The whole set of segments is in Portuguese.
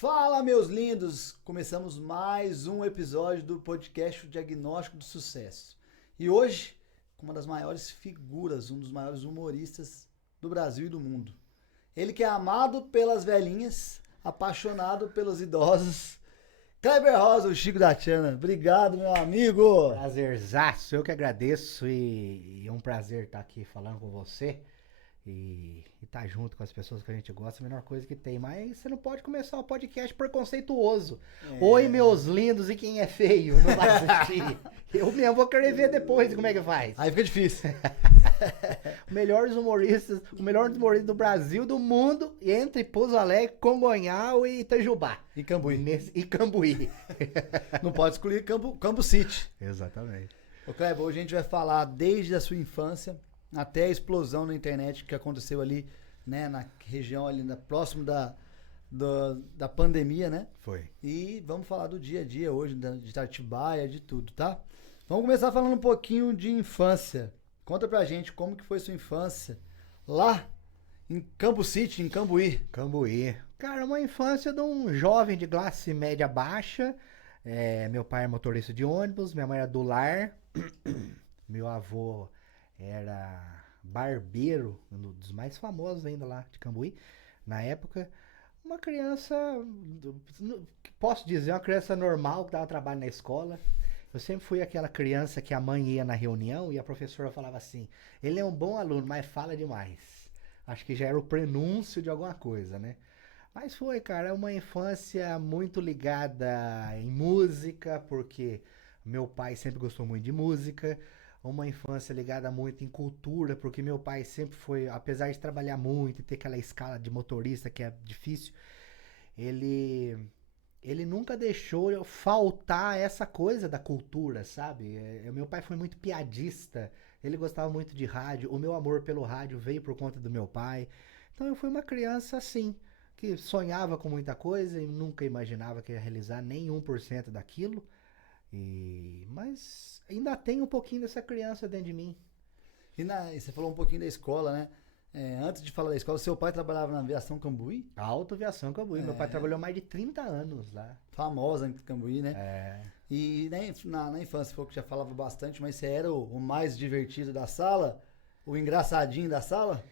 Fala, meus lindos! Começamos mais um episódio do podcast O Diagnóstico do Sucesso. E hoje, com uma das maiores figuras, um dos maiores humoristas do Brasil e do mundo. Ele que é amado pelas velhinhas, apaixonado pelos idosos. Kleber Rosa, o Chico da Tiana. Obrigado, meu amigo! Prazerzaço, eu que agradeço e é um prazer estar aqui falando com você e estar junto com as pessoas que a gente gosta, é a melhor coisa que tem. Mas você não pode começar um podcast preconceituoso. Oi, meus lindos, e quem é feio não vai assistir. Eu mesmo vou querer ver depois como é que faz. Aí fica difícil. O melhor humorista do Brasil, do mundo, entre Pouso Alegre, Congonhal e Itajubá. E Cambuí. E Cambuí. Não pode excluir Campo City. Exatamente. Ô Kleber, hoje a gente vai falar desde a sua infância até a explosão na internet que aconteceu ali, né, na região ali próximo da pandemia, né? Foi. E vamos falar do dia a dia hoje, de Atibaia, de tudo, tá? Vamos começar falando um pouquinho de infância. Conta pra gente como que foi sua infância lá em Campo City, em Cambuí. Cambuí. Cara, uma infância de um jovem de classe média baixa. Meu pai é motorista de ônibus, minha mãe era do lar. Meu avô era barbeiro, um dos mais famosos ainda lá de Cambuí, na época. Uma criança, posso dizer, uma criança normal que dava trabalho na escola. Eu sempre fui aquela criança que a mãe ia na reunião e a professora falava assim: ele é um bom aluno, mas fala demais. Acho que já era o prenúncio de alguma coisa, né? Mas foi, cara, uma infância muito ligada em música, porque meu pai sempre gostou muito de música. Uma infância ligada muito em cultura, porque meu pai sempre foi, apesar de trabalhar muito e ter aquela escala de motorista que é difícil, ele nunca deixou faltar essa coisa da cultura, sabe? Meu pai foi muito piadista, ele gostava muito de rádio, o meu amor pelo rádio veio por conta do meu pai. Então eu fui uma criança assim, que sonhava com muita coisa e nunca imaginava que ia realizar nem 1% daquilo. Mas ainda tem um pouquinho dessa criança dentro de mim. E você falou um pouquinho da escola, né? Antes de falar da escola, seu pai trabalhava na Aviação Cambuí? Autoaviação Cambuí. Meu pai trabalhou mais de 30 anos lá. Famosa em Cambuí, né? É. E na infância, foi que já falava bastante, mas você era o mais divertido da sala? O engraçadinho da sala?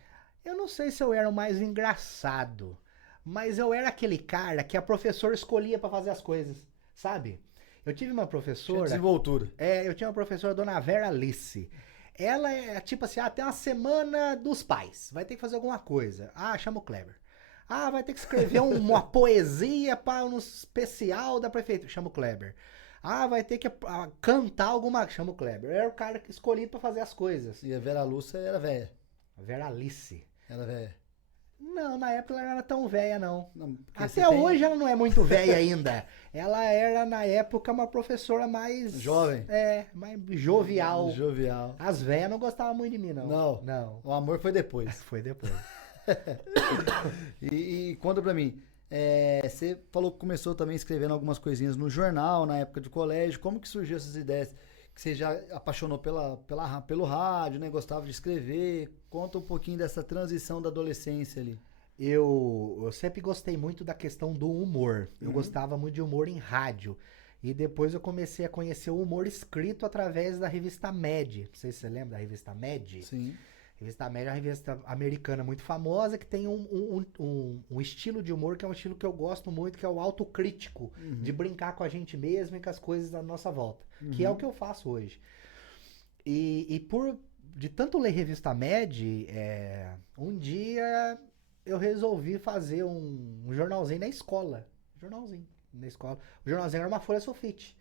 Eu não sei se eu era o mais engraçado, mas eu era aquele cara que a professora escolhia pra fazer as coisas, sabe? Eu tive uma professora... Tinha desenvoltura. Eu tinha uma professora, dona Vera Alice. Ela é tipo assim, tem uma semana dos pais, vai ter que fazer alguma coisa. Chama o Kleber. Vai ter que escrever uma poesia para um especial da prefeitura, chama o Kleber. Vai ter que cantar alguma, chama o Kleber. Eu era o cara escolhido para fazer as coisas. E a Vera Lúcia era velha? Vera Alice. Era velha? Não, na época ela não era tão velha, não. Até hoje ela não é muito velha ainda. Ela era, na época, uma professora mais... jovem? Mais jovial. Jovial. As velhas não gostavam muito de mim, não. Não. O amor foi depois. Foi depois. E conta pra mim, você falou que começou também escrevendo algumas coisinhas no jornal, na época de colégio. Como que surgiu essas ideias? Que você já apaixonou pelo rádio, né? Gostava de escrever. Conta um pouquinho dessa transição da adolescência ali. Eu sempre gostei muito da questão do humor. Eu gostava muito de humor em rádio. E depois eu comecei a conhecer o humor escrito através da revista Mad. Não sei se você lembra da revista Mad. Sim. A revista Mad é uma revista americana muito famosa que tem um estilo de humor que é um estilo que eu gosto muito, que é o autocrítico. De brincar com a gente mesmo e com as coisas da nossa volta. Que é o que eu faço hoje. De tanto ler revista Mad, um dia eu resolvi fazer um jornalzinho na escola. O jornalzinho era uma folha sulfite.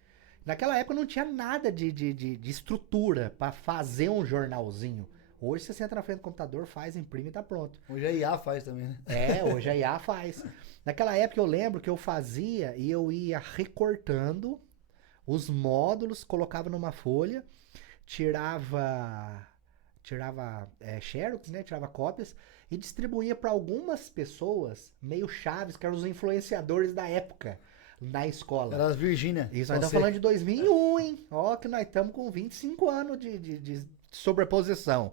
Naquela época não tinha nada de estrutura para fazer um jornalzinho. Hoje você senta na frente do computador, faz, imprime e tá pronto. Hoje a IA faz também, né? Hoje a IA faz. Naquela época eu lembro que eu fazia e eu ia recortando os módulos, colocava numa folha, tirava xerox, né? Tirava cópias e distribuía para algumas pessoas meio chaves, que eram os influenciadores da época na escola. Era as Virgínia. Isso, nós estamos falando de 2001, hein? Ó, que nós estamos com 25 anos de sobreposição.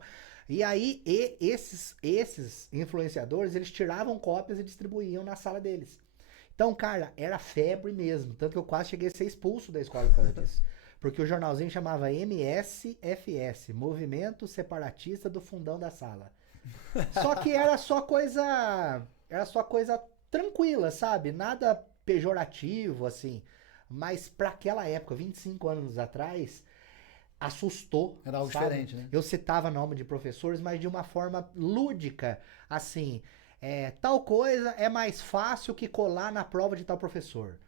E aí, esses influenciadores, eles tiravam cópias e distribuíam na sala deles. Então, cara, era febre mesmo. Tanto que eu quase cheguei a ser expulso da escola por causa disso. Porque o jornalzinho chamava MSFS, Movimento Separatista do Fundão da Sala. Só que era só coisa. Era só coisa tranquila, sabe? Nada pejorativo, assim. Mas pra aquela época, 25 anos atrás, assustou. Era algo sabe? diferente, né? Eu citava nome de professores, mas de uma forma lúdica. Assim, tal coisa é mais fácil que colar na prova de tal professor.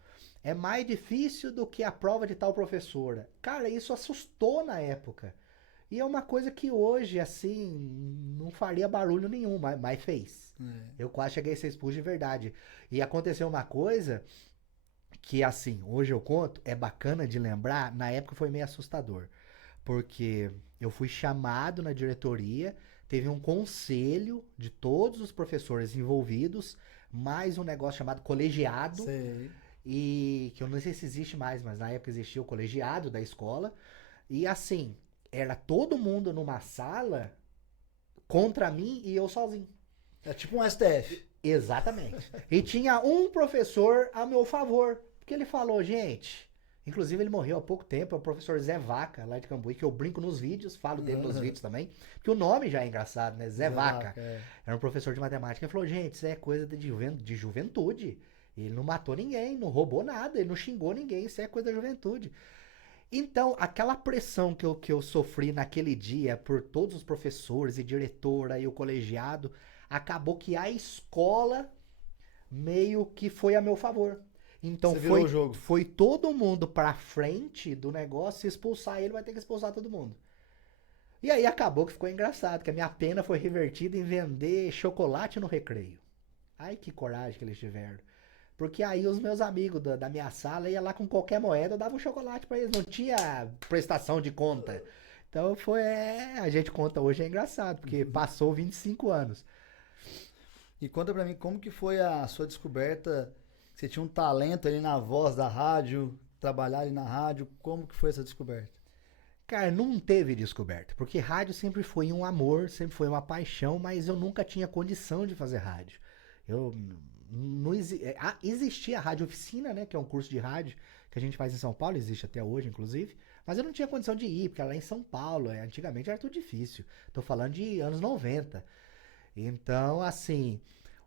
É mais difícil do que a prova de tal professora. Cara, isso assustou na época. E é uma coisa que hoje, assim, não faria barulho nenhum, mas fez. Eu quase cheguei a ser expulso de verdade. E aconteceu uma coisa que, assim, hoje eu conto, é bacana de lembrar, na época foi meio assustador. Porque eu fui chamado na diretoria, teve um conselho de todos os professores envolvidos, mais um negócio chamado colegiado, Sei. e que eu não sei se existe mais, mas na época existia o colegiado da escola. E assim, era todo mundo numa sala contra mim e eu sozinho. É tipo um STF. Exatamente. E tinha um professor a meu favor, porque ele falou, gente, inclusive ele morreu há pouco tempo, é o professor Zé Vaca, lá de Cambuí, que eu brinco nos vídeos, falo dele nos vídeos também, porque o nome já é engraçado, né? Zé Vaca. Era um professor de matemática. Ele falou, gente, isso é coisa de juventude. Ele não matou ninguém, não roubou nada, ele não xingou ninguém, isso é coisa da juventude. Então, aquela pressão que eu sofri naquele dia por todos os professores e diretora e o colegiado, acabou que a escola meio que foi a meu favor. Então Você virou o jogo. foi todo mundo pra frente do negócio, se expulsar ele vai ter que expulsar todo mundo. E aí acabou que ficou engraçado, que a minha pena foi revertida em vender chocolate no recreio. Ai, que coragem que eles tiveram. Porque aí os meus amigos da minha sala iam lá com qualquer moeda, eu dava um chocolate pra eles, não tinha prestação de conta. Então foi, a gente conta hoje, é engraçado, porque passou 25 anos. E conta pra mim como que foi a sua descoberta, você tinha um talento ali na voz da rádio, trabalhar ali na rádio, como que foi essa descoberta? Cara, não teve descoberta, porque rádio sempre foi um amor, sempre foi uma paixão, mas eu nunca tinha condição de fazer rádio. Eu não existia a rádio oficina, né, que é um curso de rádio que a gente faz em São Paulo, existe até hoje, inclusive, mas eu não tinha condição de ir, porque lá em São Paulo, antigamente era tudo difícil. Tô falando de anos 90. Então, assim,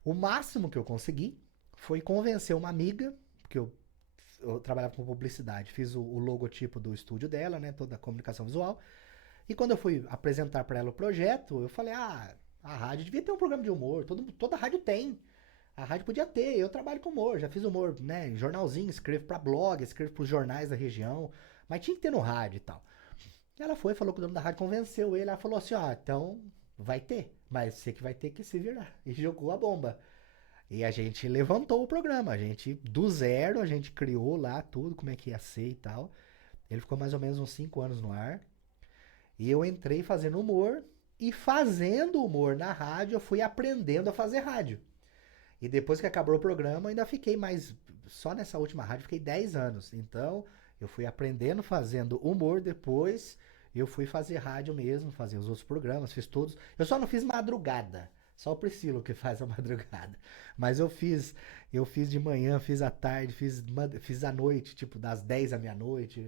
o máximo que eu consegui foi convencer uma amiga, porque eu trabalhava com publicidade, fiz o logotipo do estúdio dela, né, toda a comunicação visual. E quando eu fui apresentar para ela o projeto, eu falei, a rádio devia ter um programa de humor, toda rádio tem. A rádio podia ter, eu trabalho com humor, já fiz humor, né, em jornalzinho, escrevo para blog, escrevo para os jornais da região, mas tinha que ter no rádio e tal. Ela foi, falou com o dono da rádio, convenceu ele, ela falou assim, então vai ter, mas você que vai ter que se virar. E jogou a bomba. E a gente levantou o programa, a gente, do zero, a gente criou lá tudo, como é que ia ser e tal. Ele ficou mais ou menos uns 5 anos no ar. E eu entrei fazendo humor, e fazendo humor na rádio, eu fui aprendendo a fazer rádio. E depois que acabou o programa, ainda fiquei mais, só nessa última rádio, fiquei 10 anos. Então, eu fui aprendendo, fazendo humor, depois eu fui fazer rádio mesmo, fazer os outros programas, fiz todos. Eu só não fiz madrugada. Só o Priscilo que faz a madrugada. Mas eu fiz de manhã, fiz à tarde, fiz à noite, tipo das 10 à meia-noite,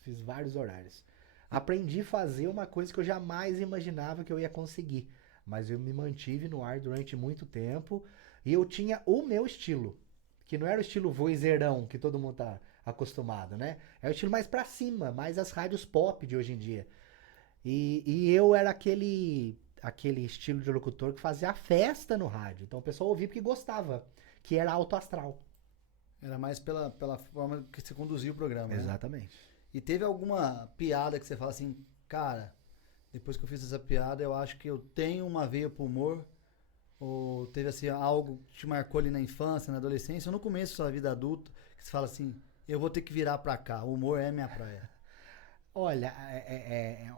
fiz vários horários. Aprendi a fazer uma coisa que eu jamais imaginava que eu ia conseguir. Mas eu me mantive no ar durante muito tempo e eu tinha o meu estilo, que não era o estilo vozeirão que todo mundo tá acostumado, né? É o estilo mais pra cima, mais as rádios pop de hoje em dia. E eu era aquele estilo de locutor que fazia a festa no rádio. Então o pessoal ouvia porque gostava, que era alto astral. Era mais pela forma que você conduzia o programa, né? Exatamente. E teve alguma piada que você fala assim, cara, depois que eu fiz essa piada, eu acho que eu tenho uma veia pro humor? Ou teve assim, algo que te marcou ali na infância, na adolescência, ou no começo da sua vida adulta, que você fala assim, eu vou ter que virar pra cá, o humor é minha praia? Olha,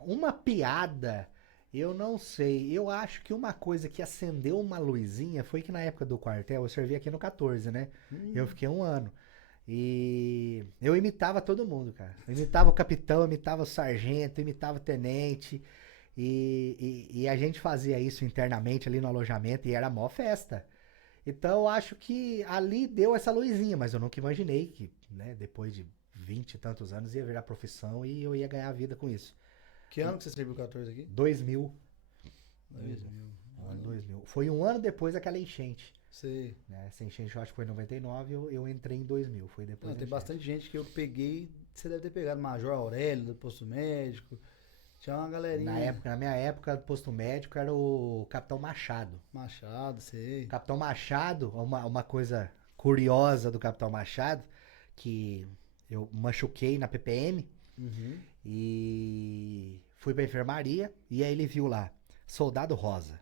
uma piada, eu não sei. Eu acho que uma coisa que acendeu uma luzinha foi que na época do quartel, eu servi aqui no 14, né? Eu fiquei 1 ano. E eu imitava todo mundo, cara. Eu imitava o capitão, eu imitava o sargento, eu imitava o tenente. E a gente fazia isso internamente ali no alojamento e era mó festa. Então eu acho que ali deu essa luzinha, mas eu nunca imaginei que, né, depois de 20 e tantos anos ia virar profissão e eu ia ganhar a vida com isso. Que ano que você serviu 14 aqui? 2000. 2000. Ano 2000. Foi um ano depois daquela enchente. Sei. Né? Essa enchente eu acho que foi em 99, eu entrei em 2000. Foi depois Não, da tem enchente. bastante gente que eu peguei. Você deve ter pegado Major Aurélio, do posto médico. Tinha uma galerinha. Na minha época, do posto médico era o Capitão Machado. Machado, sei. O Capitão Machado, uma coisa curiosa do Capitão Machado, que eu machuquei na PPM Uhum. e fui pra enfermaria e aí ele viu lá, Soldado Rosa.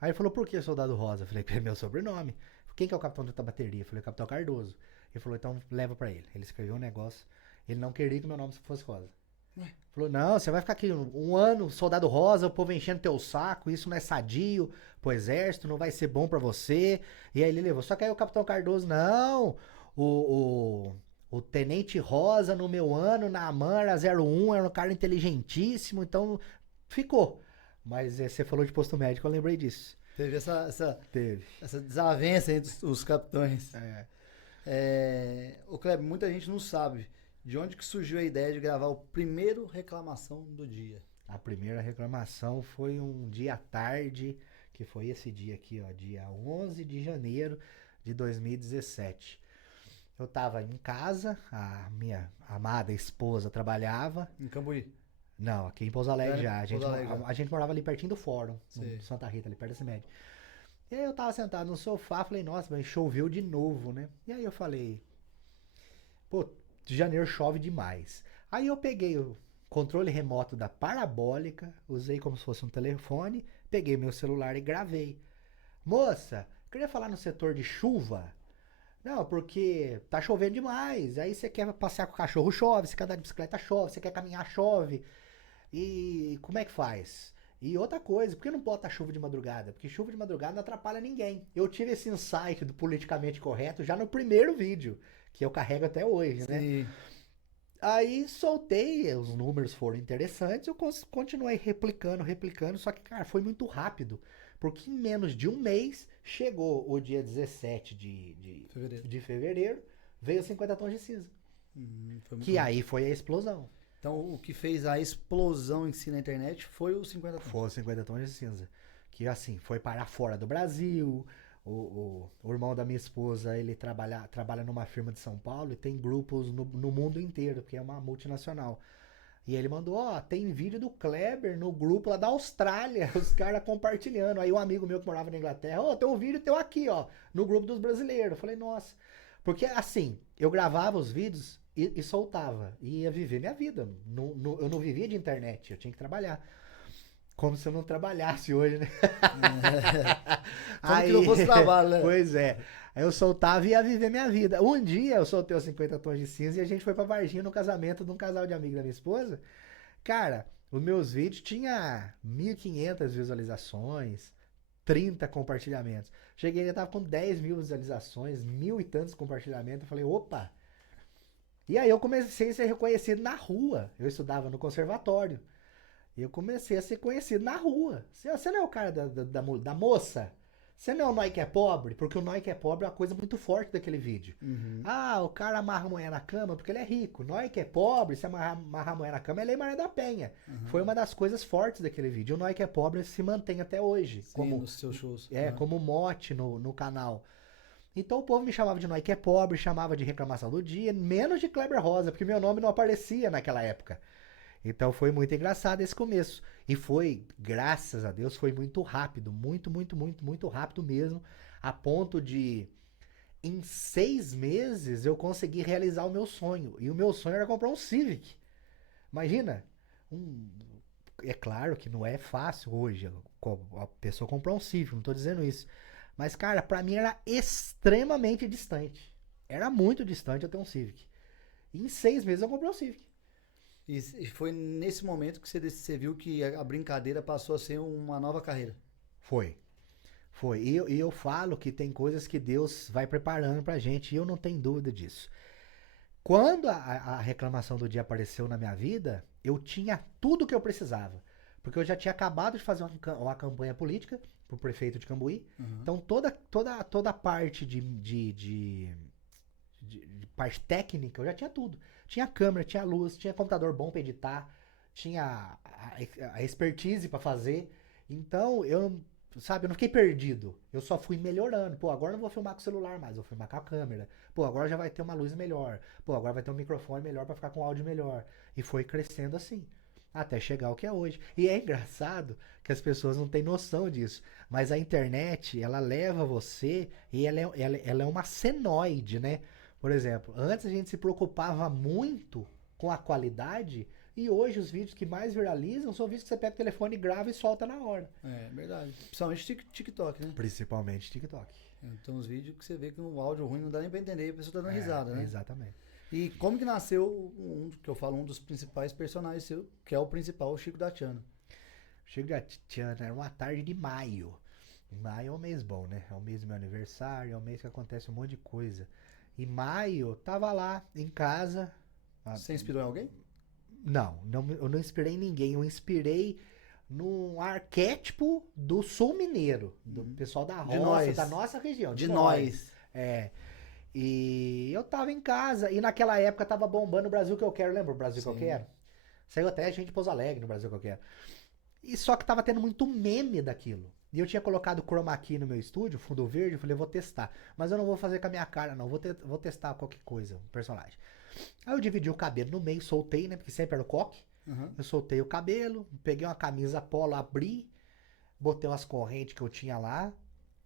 Aí ele falou, por que Soldado Rosa? Eu falei, é meu sobrenome. Quem que é o capitão da bateria? Eu falei, o Capitão Cardoso. Ele falou, então leva pra ele. Ele escreveu um negócio. Ele não queria que meu nome fosse Rosa. Ué? Falou, não, você vai ficar aqui um ano, Soldado Rosa, o povo enchendo teu saco, isso não é sadio pro exército, não vai ser bom pra você. E aí ele levou. Só que aí o Capitão Cardoso, não, o Tenente Rosa no meu ano, na AMAN, era 01, era um cara inteligentíssimo, então ficou. Mas você falou de posto médico, eu lembrei disso. Teve Teve. essa desavença entre os capitães. O Kleber, muita gente não sabe de onde que surgiu a ideia de gravar o primeiro Reclamação do Dia. A primeira reclamação foi um dia à tarde, que foi esse dia aqui, ó, dia 11 de janeiro de 2017. Eu tava em casa, a minha amada esposa trabalhava. Em Cambuí. Não, aqui em Pouso Alegre já. Pouso Alegre já. A gente morava ali pertinho do fórum, Sei. no Santa Rita, ali perto da CIMED. E aí eu tava sentado no sofá, falei, nossa, mas choveu de novo, né? E aí eu falei, pô, janeiro chove demais. Aí eu peguei o controle remoto da parabólica, usei como se fosse um telefone, peguei meu celular e gravei. Moça, queria falar no setor de chuva. Não, porque tá chovendo demais. Aí você quer passear com o cachorro, chove. Você quer andar de bicicleta, chove. Você quer caminhar, chove. E como é que faz? E outra coisa, por que não bota chuva de madrugada? Porque chuva de madrugada não atrapalha ninguém. Eu tive esse insight do politicamente correto já no primeiro vídeo, que eu carrego até hoje, né? Sim. Aí soltei, os números foram interessantes, eu continuei replicando, só que, cara, foi muito rápido. Porque em menos de um mês, chegou o dia 17 de fevereiro, veio 50 tons de cinza. Foi muito Que rápido. aí foi a explosão. Então, o que fez a explosão em si na internet foi o 50 tons. Foi os 50 tons de cinza. Que assim, foi parar fora do Brasil. O irmão da minha esposa, ele trabalha numa firma de São Paulo e tem grupos no mundo inteiro, porque é uma multinacional. E ele mandou, ó, tem vídeo do Kleber no grupo lá da Austrália, os caras compartilhando. Aí um amigo meu que morava na Inglaterra, ó, tem um vídeo teu aqui, ó, no grupo dos brasileiros. Eu falei, nossa. Porque assim, eu gravava os vídeos e soltava. E ia viver minha vida. Eu não vivia de internet, eu tinha que trabalhar. Como se eu não trabalhasse hoje, né? Como que não fosse trabalho, né? Pois é. Aí eu soltava e ia viver minha vida. Um dia eu soltei os 50 tons de cinza e a gente foi pra Varginha no casamento de um casal de amigos da minha esposa. Cara, os meus vídeos tinha 1.500 visualizações, 30 compartilhamentos. Cheguei e tava com 10 mil visualizações, 1.000 e tantos compartilhamentos. Eu falei, opa! E aí eu comecei a ser reconhecido na rua. Eu estudava no conservatório. E eu comecei a ser conhecido na rua. Você não é o cara da moça? Você não é o Nós que é pobre? Porque o Nós que é pobre é uma coisa muito forte daquele vídeo. Uhum. Ah, o cara amarra a mulher na cama porque ele é rico. Nós que é pobre, se amarrar a mulher na cama, é Lei Maria da Penha. Uhum. Foi uma das coisas fortes daquele vídeo. O Nós que é pobre se mantém até hoje. Sim, como, nos seus shows. como mote no canal. Então o povo me chamava de Nós que é pobre, chamava de reclamação do dia, menos de Kleber Rosa, porque meu nome não aparecia naquela época. Então foi muito engraçado esse começo. E foi, graças a Deus, foi muito rápido. Muito, muito, muito, muito rápido mesmo. A ponto de, em 6 meses, eu consegui realizar o meu sonho. E o meu sonho era comprar um Civic. Imagina. É claro que não é fácil hoje a pessoa comprar um Civic, não tô dizendo isso. Mas, cara, pra mim era extremamente distante. Era muito distante eu ter um Civic. E em 6 meses eu comprei um Civic. E foi nesse momento que você viu que a brincadeira passou a ser uma nova carreira. Foi. E eu falo que tem coisas que Deus vai preparando pra gente e eu não tenho dúvida disso. Quando a reclamação do dia apareceu na minha vida, eu tinha tudo o que eu precisava. Porque eu já tinha acabado de fazer uma campanha política, pro prefeito de Cambuí. Uhum. Então toda a parte de parte técnica, eu já tinha tudo. Tinha câmera, tinha luz, tinha computador bom pra editar, tinha a expertise pra fazer. Então, eu não fiquei perdido. Eu só fui melhorando. Pô, agora eu não vou filmar com o celular mais, vou filmar com a câmera. Pô, agora já vai ter uma luz melhor. Pô, agora vai ter um microfone melhor pra ficar com áudio melhor. E foi crescendo assim, até chegar ao que é hoje. E é engraçado que as pessoas não têm noção disso. Mas a internet, ela leva você e ela é uma senoide, né? Por exemplo, antes a gente se preocupava muito com a qualidade e hoje os vídeos que mais viralizam são vídeos que você pega o telefone, grava e solta na hora. É verdade. Principalmente TikTok, né? Principalmente TikTok. Então os vídeos que você vê que o áudio ruim não dá nem pra entender e a pessoa tá dando risada, né? Exatamente. E como que nasceu que eu falo, um dos principais personagens seu, que é o principal, o Chico da Tiana. Chico da Tiana era uma tarde de maio. Maio é um mês bom, né? É o mês do meu aniversário, é o mês que acontece um monte de coisa. E maio, tava lá em casa. Você inspirou em alguém? Não, eu não inspirei ninguém. Eu inspirei num arquétipo do sul mineiro, do pessoal da roça, da nossa região. De nós. É. E eu tava em casa, e naquela época tava bombando o Brasil que eu quero, lembra o Brasil que eu quero? Saiu até gente de Pouso Alegre no Brasil que eu quero. E só que tava tendo muito meme daquilo. E eu tinha colocado chroma key no meu estúdio, fundo verde, eu falei, vou testar. Mas eu não vou fazer com a minha cara, não. Vou testar qualquer coisa, um personagem. Aí eu dividi o cabelo no meio, soltei, né? Porque sempre era o coque. Uhum. Eu soltei o cabelo, peguei uma camisa polo, abri, botei umas correntes que eu tinha lá,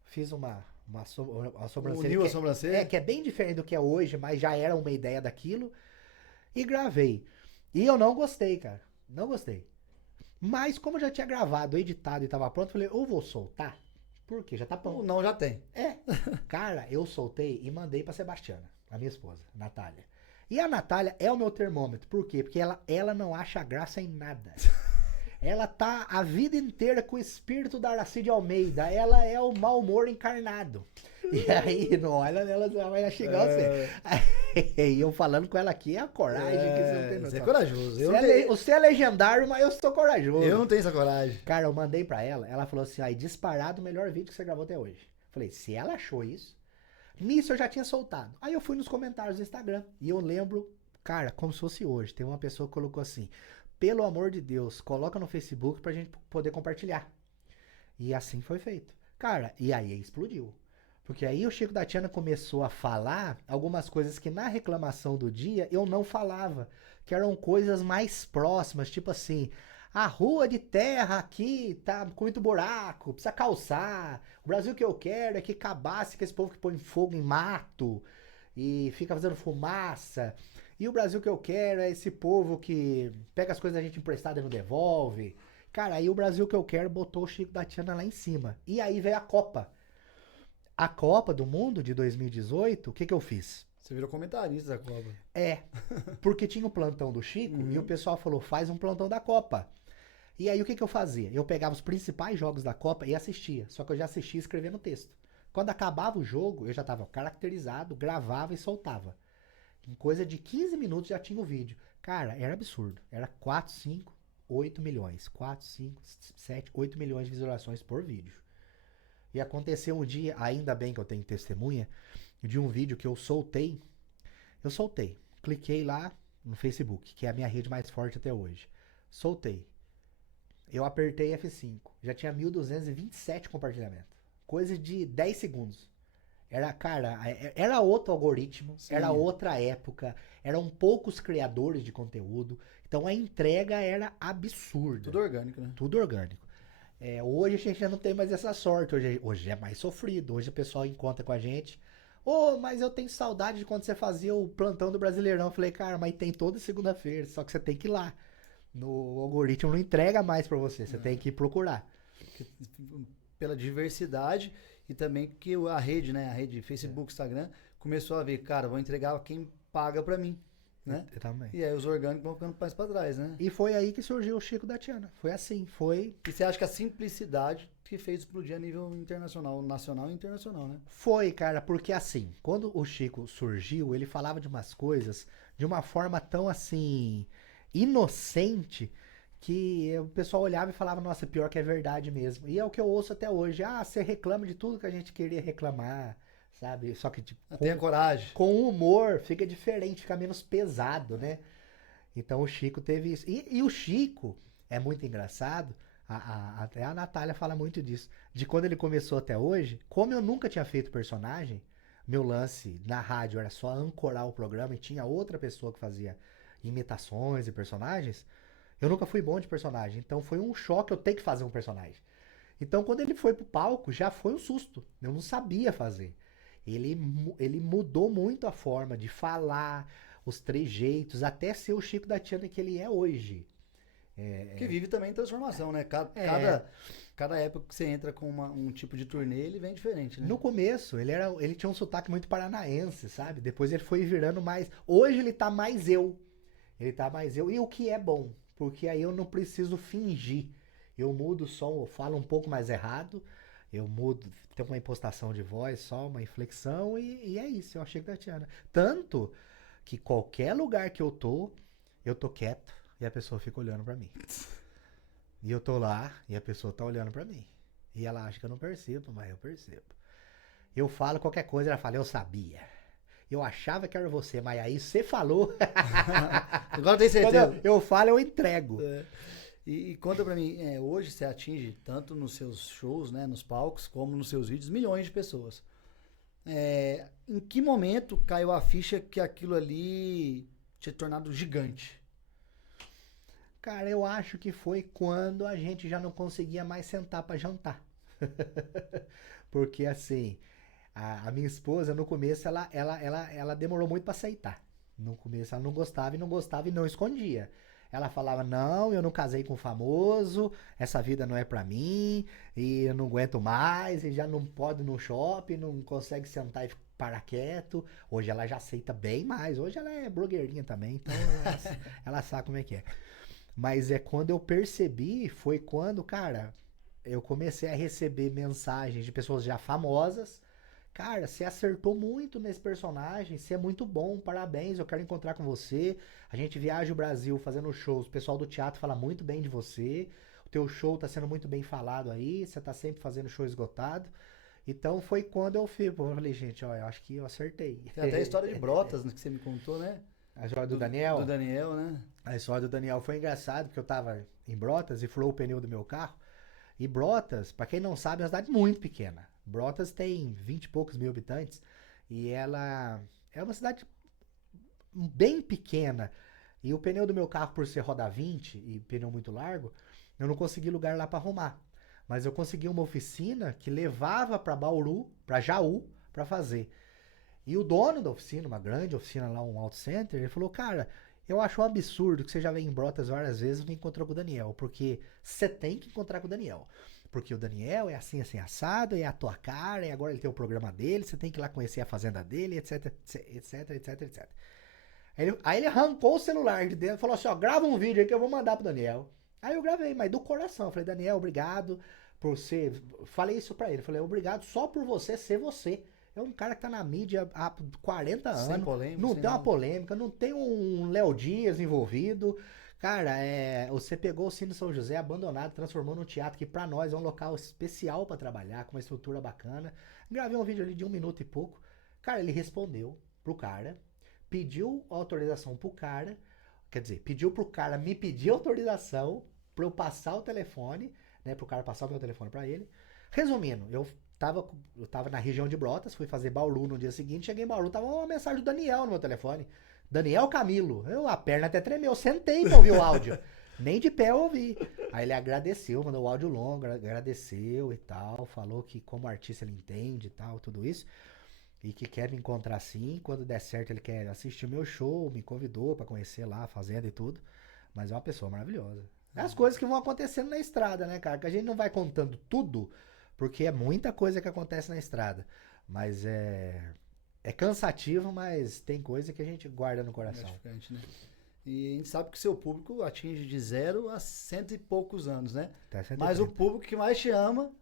fiz uma sobrancelha. Uniu a sobrancelha? Que é bem diferente do que é hoje, mas já era uma ideia daquilo. E gravei. E eu não gostei, cara. Não gostei. Mas como eu já tinha gravado, editado e tava pronto, eu falei, eu vou soltar. Por quê? Já tá pronto. Não, já tem. Cara, eu soltei e mandei pra Sebastiana, a minha esposa, Natália. E a Natália é o meu termômetro. Por quê? Porque ela não acha graça em nada. Ela tá a vida inteira com o espírito da Aracide Almeida. Ela é o mau humor encarnado. E aí, não olha nela, ela vai chegar você. E eu falando com ela aqui, é a coragem que você não tem noção. Você é corajoso. Você é legendário, mas eu sou corajoso. Eu não tenho essa coragem. Cara, eu mandei pra ela falou assim, aí disparado o melhor vídeo que você gravou até hoje. Falei, se ela achou isso, nisso eu já tinha soltado. Aí eu fui nos comentários do Instagram, e eu lembro, cara, como se fosse hoje, tem uma pessoa que colocou assim, pelo amor de Deus, coloca no Facebook pra gente poder compartilhar. E assim foi feito. Cara, e aí explodiu. Porque aí o Chico da Tiana começou a falar algumas coisas que na reclamação do dia eu não falava. Que eram coisas mais próximas, tipo assim, a rua de terra aqui tá com muito buraco, precisa calçar. O Brasil que eu quero é que acabasse com esse povo que põe fogo em mato e fica fazendo fumaça. E o Brasil que eu quero é esse povo que pega as coisas da gente emprestada e não devolve. Cara, aí o Brasil que eu quero botou o Chico da Tiana lá em cima. E aí veio a Copa. A Copa do Mundo de 2018, o que eu fiz? Você virou comentarista da Copa. Porque tinha o plantão do Chico e o pessoal falou, faz um plantão da Copa. E aí o que eu fazia? Eu pegava os principais jogos da Copa e assistia. Só que eu já assistia escrevendo texto. Quando acabava o jogo, eu já estava caracterizado, gravava e soltava. Em coisa de 15 minutos já tinha o vídeo. Cara, era absurdo. Era 4, 5, 8 milhões. 4, 5, 7, 8 milhões de visualizações por vídeo. E aconteceu um dia, ainda bem que eu tenho testemunha, de um vídeo que eu soltei. Eu soltei. Cliquei lá no Facebook, que é a minha rede mais forte até hoje. Soltei. Eu apertei F5. Já tinha 1.227 compartilhamentos. Coisa de 10 segundos. Era outro algoritmo, Sim. Era outra época, eram poucos criadores de conteúdo. Então a entrega era absurda. Tudo orgânico, né? Tudo orgânico. Hoje a gente já não tem mais essa sorte. Hoje é mais sofrido. Hoje o pessoal encontra com a gente. Mas eu tenho saudade de quando você fazia o plantão do Brasileirão. Eu falei, cara, mas tem toda segunda-feira. Só que você tem que ir lá. No algoritmo não entrega mais pra você. Você tem que ir procurar. Pela diversidade e também que a rede, né? A rede Facebook, Instagram, começou a ver, cara, vou entregar quem paga pra mim. Né? Também. E aí os orgânicos vão ficando mais pra trás, né? E foi aí que surgiu o Chico da Tiana. Foi assim, foi... E você acha que a simplicidade que fez explodir a nível internacional, nacional e internacional, né? Foi, cara, porque assim, quando o Chico surgiu, ele falava de umas coisas de uma forma tão assim, inocente, que o pessoal olhava e falava, nossa, pior que é verdade mesmo. E é o que eu ouço até hoje. Ah, você reclama de tudo que a gente queria reclamar, sabe? Só que tipo, Tenha coragem. com humor fica diferente, fica menos pesado, né? Então o Chico teve isso. E o Chico é muito engraçado, até a Natália fala muito disso, de quando ele começou até hoje, como eu nunca tinha feito personagem, meu lance na rádio era só ancorar o programa e tinha outra pessoa que fazia imitações e personagens, eu nunca fui bom de personagem, então foi um choque eu ter que fazer um personagem. Então quando ele foi pro palco, já foi um susto, eu não sabia fazer. Ele mudou muito a forma de falar, os trejeitos, até ser o Chico da Tiana que ele é hoje. Que vive também em transformação, né? Cada época que você entra com um tipo de turnê, ele vem diferente, né? No começo, ele tinha um sotaque muito paranaense, sabe? Depois ele foi virando mais. Hoje ele tá mais eu. Ele tá mais eu. E o que é bom, porque aí eu não preciso fingir. Eu mudo o som, eu falo um pouco mais errado, eu mudo, tem uma impostação de voz, só uma inflexão, e é isso, eu achei que da Tiana. Tanto que qualquer lugar que eu tô quieto e a pessoa fica olhando pra mim. E eu tô lá e a pessoa tá olhando pra mim. E ela acha que eu não percebo, mas eu percebo. Eu falo qualquer coisa, ela fala, eu sabia. Eu achava que era você, mas aí você falou. Agora tem certeza. Quando eu falo, eu entrego. E conta pra mim, hoje você atinge, tanto nos seus shows, né, nos palcos, como nos seus vídeos, milhões de pessoas. Em que momento caiu a ficha que aquilo ali tinha tornado gigante? Cara, eu acho que foi quando a gente já não conseguia mais sentar pra jantar. Porque assim, a minha esposa no começo ela demorou muito pra aceitar. No começo ela não gostava e não escondia. Ela falava, não, eu não casei com famoso, essa vida não é pra mim, e eu não aguento mais, e já não pode ir no shopping, não consegue sentar e parar quieto. Hoje ela já aceita bem mais, hoje ela é blogueirinha também, então ela sabe como é que é. Mas quando eu percebi, foi quando, cara, eu comecei a receber mensagens de pessoas já famosas. Cara, você acertou muito nesse personagem, você é muito bom, parabéns, eu quero encontrar com você. A gente viaja o Brasil fazendo shows, o pessoal do teatro fala muito bem de você. O teu show tá sendo muito bem falado aí, você tá sempre fazendo show esgotado. Então foi quando eu falei, gente, ó, eu acho que eu acertei. Tem até a história de Brotas, né, que você me contou, né? A história do Daniel? Do Daniel, né? A história do Daniel foi engraçada, porque eu tava em Brotas e furou o pneu do meu carro. E Brotas, pra quem não sabe, é uma cidade muito pequena. Brotas tem 20 e poucos mil habitantes. E ela é uma cidade bem pequena. E o pneu do meu carro, por ser roda 20 e pneu muito largo, eu não consegui lugar lá pra arrumar. Mas eu consegui uma oficina que levava pra Bauru, pra Jaú, pra fazer. E o dono da oficina, uma grande oficina lá, um auto center, ele falou, cara, eu acho um absurdo que você já veio em Brotas várias vezes e não encontrou com o Daniel, porque você tem que encontrar com o Daniel. Porque o Daniel é assim, assim, assado, é a tua cara, e agora ele tem o programa dele, você tem que ir lá conhecer a fazenda dele, etc, etc, etc, etc. Aí ele arrancou o celular de dentro e falou assim, ó, grava um vídeo aí que eu vou mandar pro Daniel. Aí eu gravei, mas do coração. Eu falei, Daniel, obrigado por ser... Falei isso pra ele, falei, obrigado só por você ser você. É um cara que tá na mídia há 40 anos. Sem polêmica, não sem tem uma nada. polêmica, não tem um Léo Dias envolvido. Cara, você pegou o Cine São José abandonado, transformou num teatro que pra nós é um local especial pra trabalhar, com uma estrutura bacana. Gravei um vídeo ali de 1 minuto e pouco. Cara, ele respondeu pro cara, pediu autorização pro cara, quer dizer, pediu pro cara me pedir autorização pra eu passar o telefone, né, pro cara passar o meu telefone pra ele. Resumindo, eu tava na região de Brotas, fui fazer Bauru no dia seguinte, cheguei em Bauru, tava uma mensagem do Daniel no meu telefone. Daniel Camilo. A perna até tremeu, sentei pra ouvir o áudio. Nem de pé eu ouvi. Aí ele agradeceu, mandou o áudio longo, agradeceu e tal, falou que como artista ele entende e tal, tudo isso. E que quer me encontrar sim, quando der certo ele quer assistir o meu show, me convidou pra conhecer lá a fazenda e tudo. Mas é uma pessoa maravilhosa. É as coisas que vão acontecendo na estrada, né, cara? Que a gente não vai contando tudo, porque é muita coisa que acontece na estrada. Mas é cansativo, mas tem coisa que a gente guarda no coração. Gratificante, né? E a gente sabe que o seu público atinge de 0 a 100 e poucos anos, né? Mas o público que mais te ama...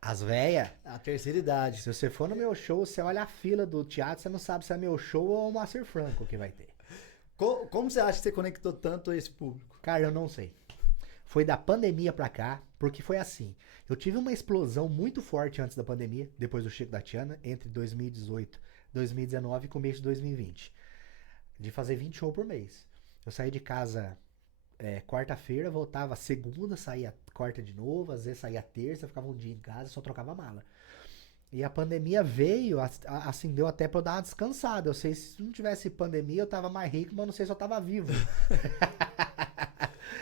As véias. A terceira idade. Se você for no meu show, você olha a fila do teatro, você não sabe se é meu show ou o Moacir Franco que vai ter. Como você acha que você conectou tanto a esse público? Cara, eu não sei. foi da pandemia pra cá, porque foi assim. Eu tive uma explosão muito forte antes da pandemia, depois do Chico da Tiana, entre 2018, 2019 e começo de 2020. De fazer 20 shows por mês. Eu saí de casa quarta-feira, voltava segunda, saía quarta de novo, às vezes saía terça, ficava um dia em casa, só trocava mala. E a pandemia veio, assim, deu até pra eu dar uma descansada. Eu sei, se não tivesse pandemia, eu tava mais rico, mas não sei se eu tava vivo.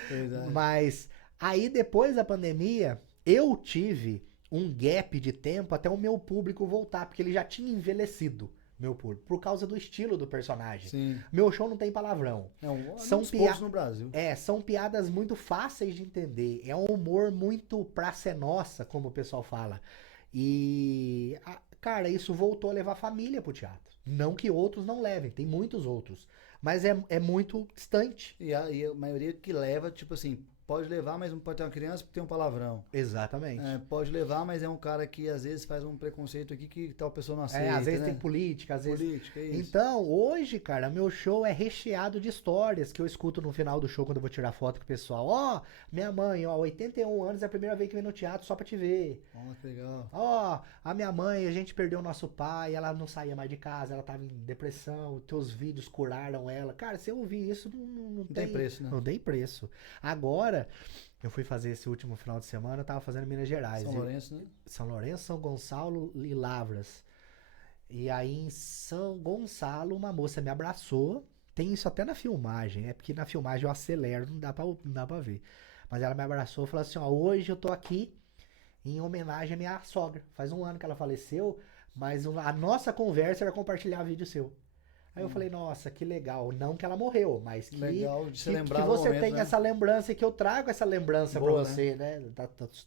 Verdade. Mas aí depois da pandemia, eu tive um gap de tempo até o meu público voltar, porque ele já tinha envelhecido, meu público, por causa do estilo do personagem. Sim. Meu show não tem palavrão. É um São dos poucos no Brasil. são piadas muito fáceis de entender. É um humor muito pra ser nossa, como o pessoal fala. E, cara, isso voltou a levar a família pro teatro. Não que outros não levem, tem muitos outros. Mas é muito distante. E a maioria que leva, tipo assim, pode levar, mas não pode ter uma criança porque tem um palavrão. Exatamente. Pode levar, mas é um cara que às vezes faz um preconceito aqui que tal pessoa não aceita. Às vezes né? tem política, às vezes. Política, é isso. Então, hoje, cara, meu show é recheado de histórias que eu escuto no final do show quando eu vou tirar foto com o pessoal. Ó, minha mãe, 81 anos, é a primeira vez que vem no teatro só pra te ver. Ó, que legal. Ó, a minha mãe, a gente perdeu o nosso pai, ela não saía mais de casa, ela tava em depressão, teus vídeos curaram ela. Cara, se eu ouvir isso, não tem preço, né? Não tem preço. Agora, eu fui fazer esse último final de semana, eu tava fazendo em Minas Gerais. São Lourenço, né? São Lourenço, São Gonçalo e Lavras. E aí em São Gonçalo, uma moça me abraçou. Tem isso até na filmagem, é porque na filmagem eu acelero, não dá pra ver. Mas ela me abraçou e falou assim, ó, hoje eu tô aqui em homenagem à minha sogra. Faz um ano que ela faleceu, mas a nossa conversa era compartilhar vídeo seu. Aí eu falei, nossa, que legal. Não que ela morreu, mas que, legal de se que lembrar você momento, tem né? essa lembrança e que eu trago essa lembrança Boa, pra você, né?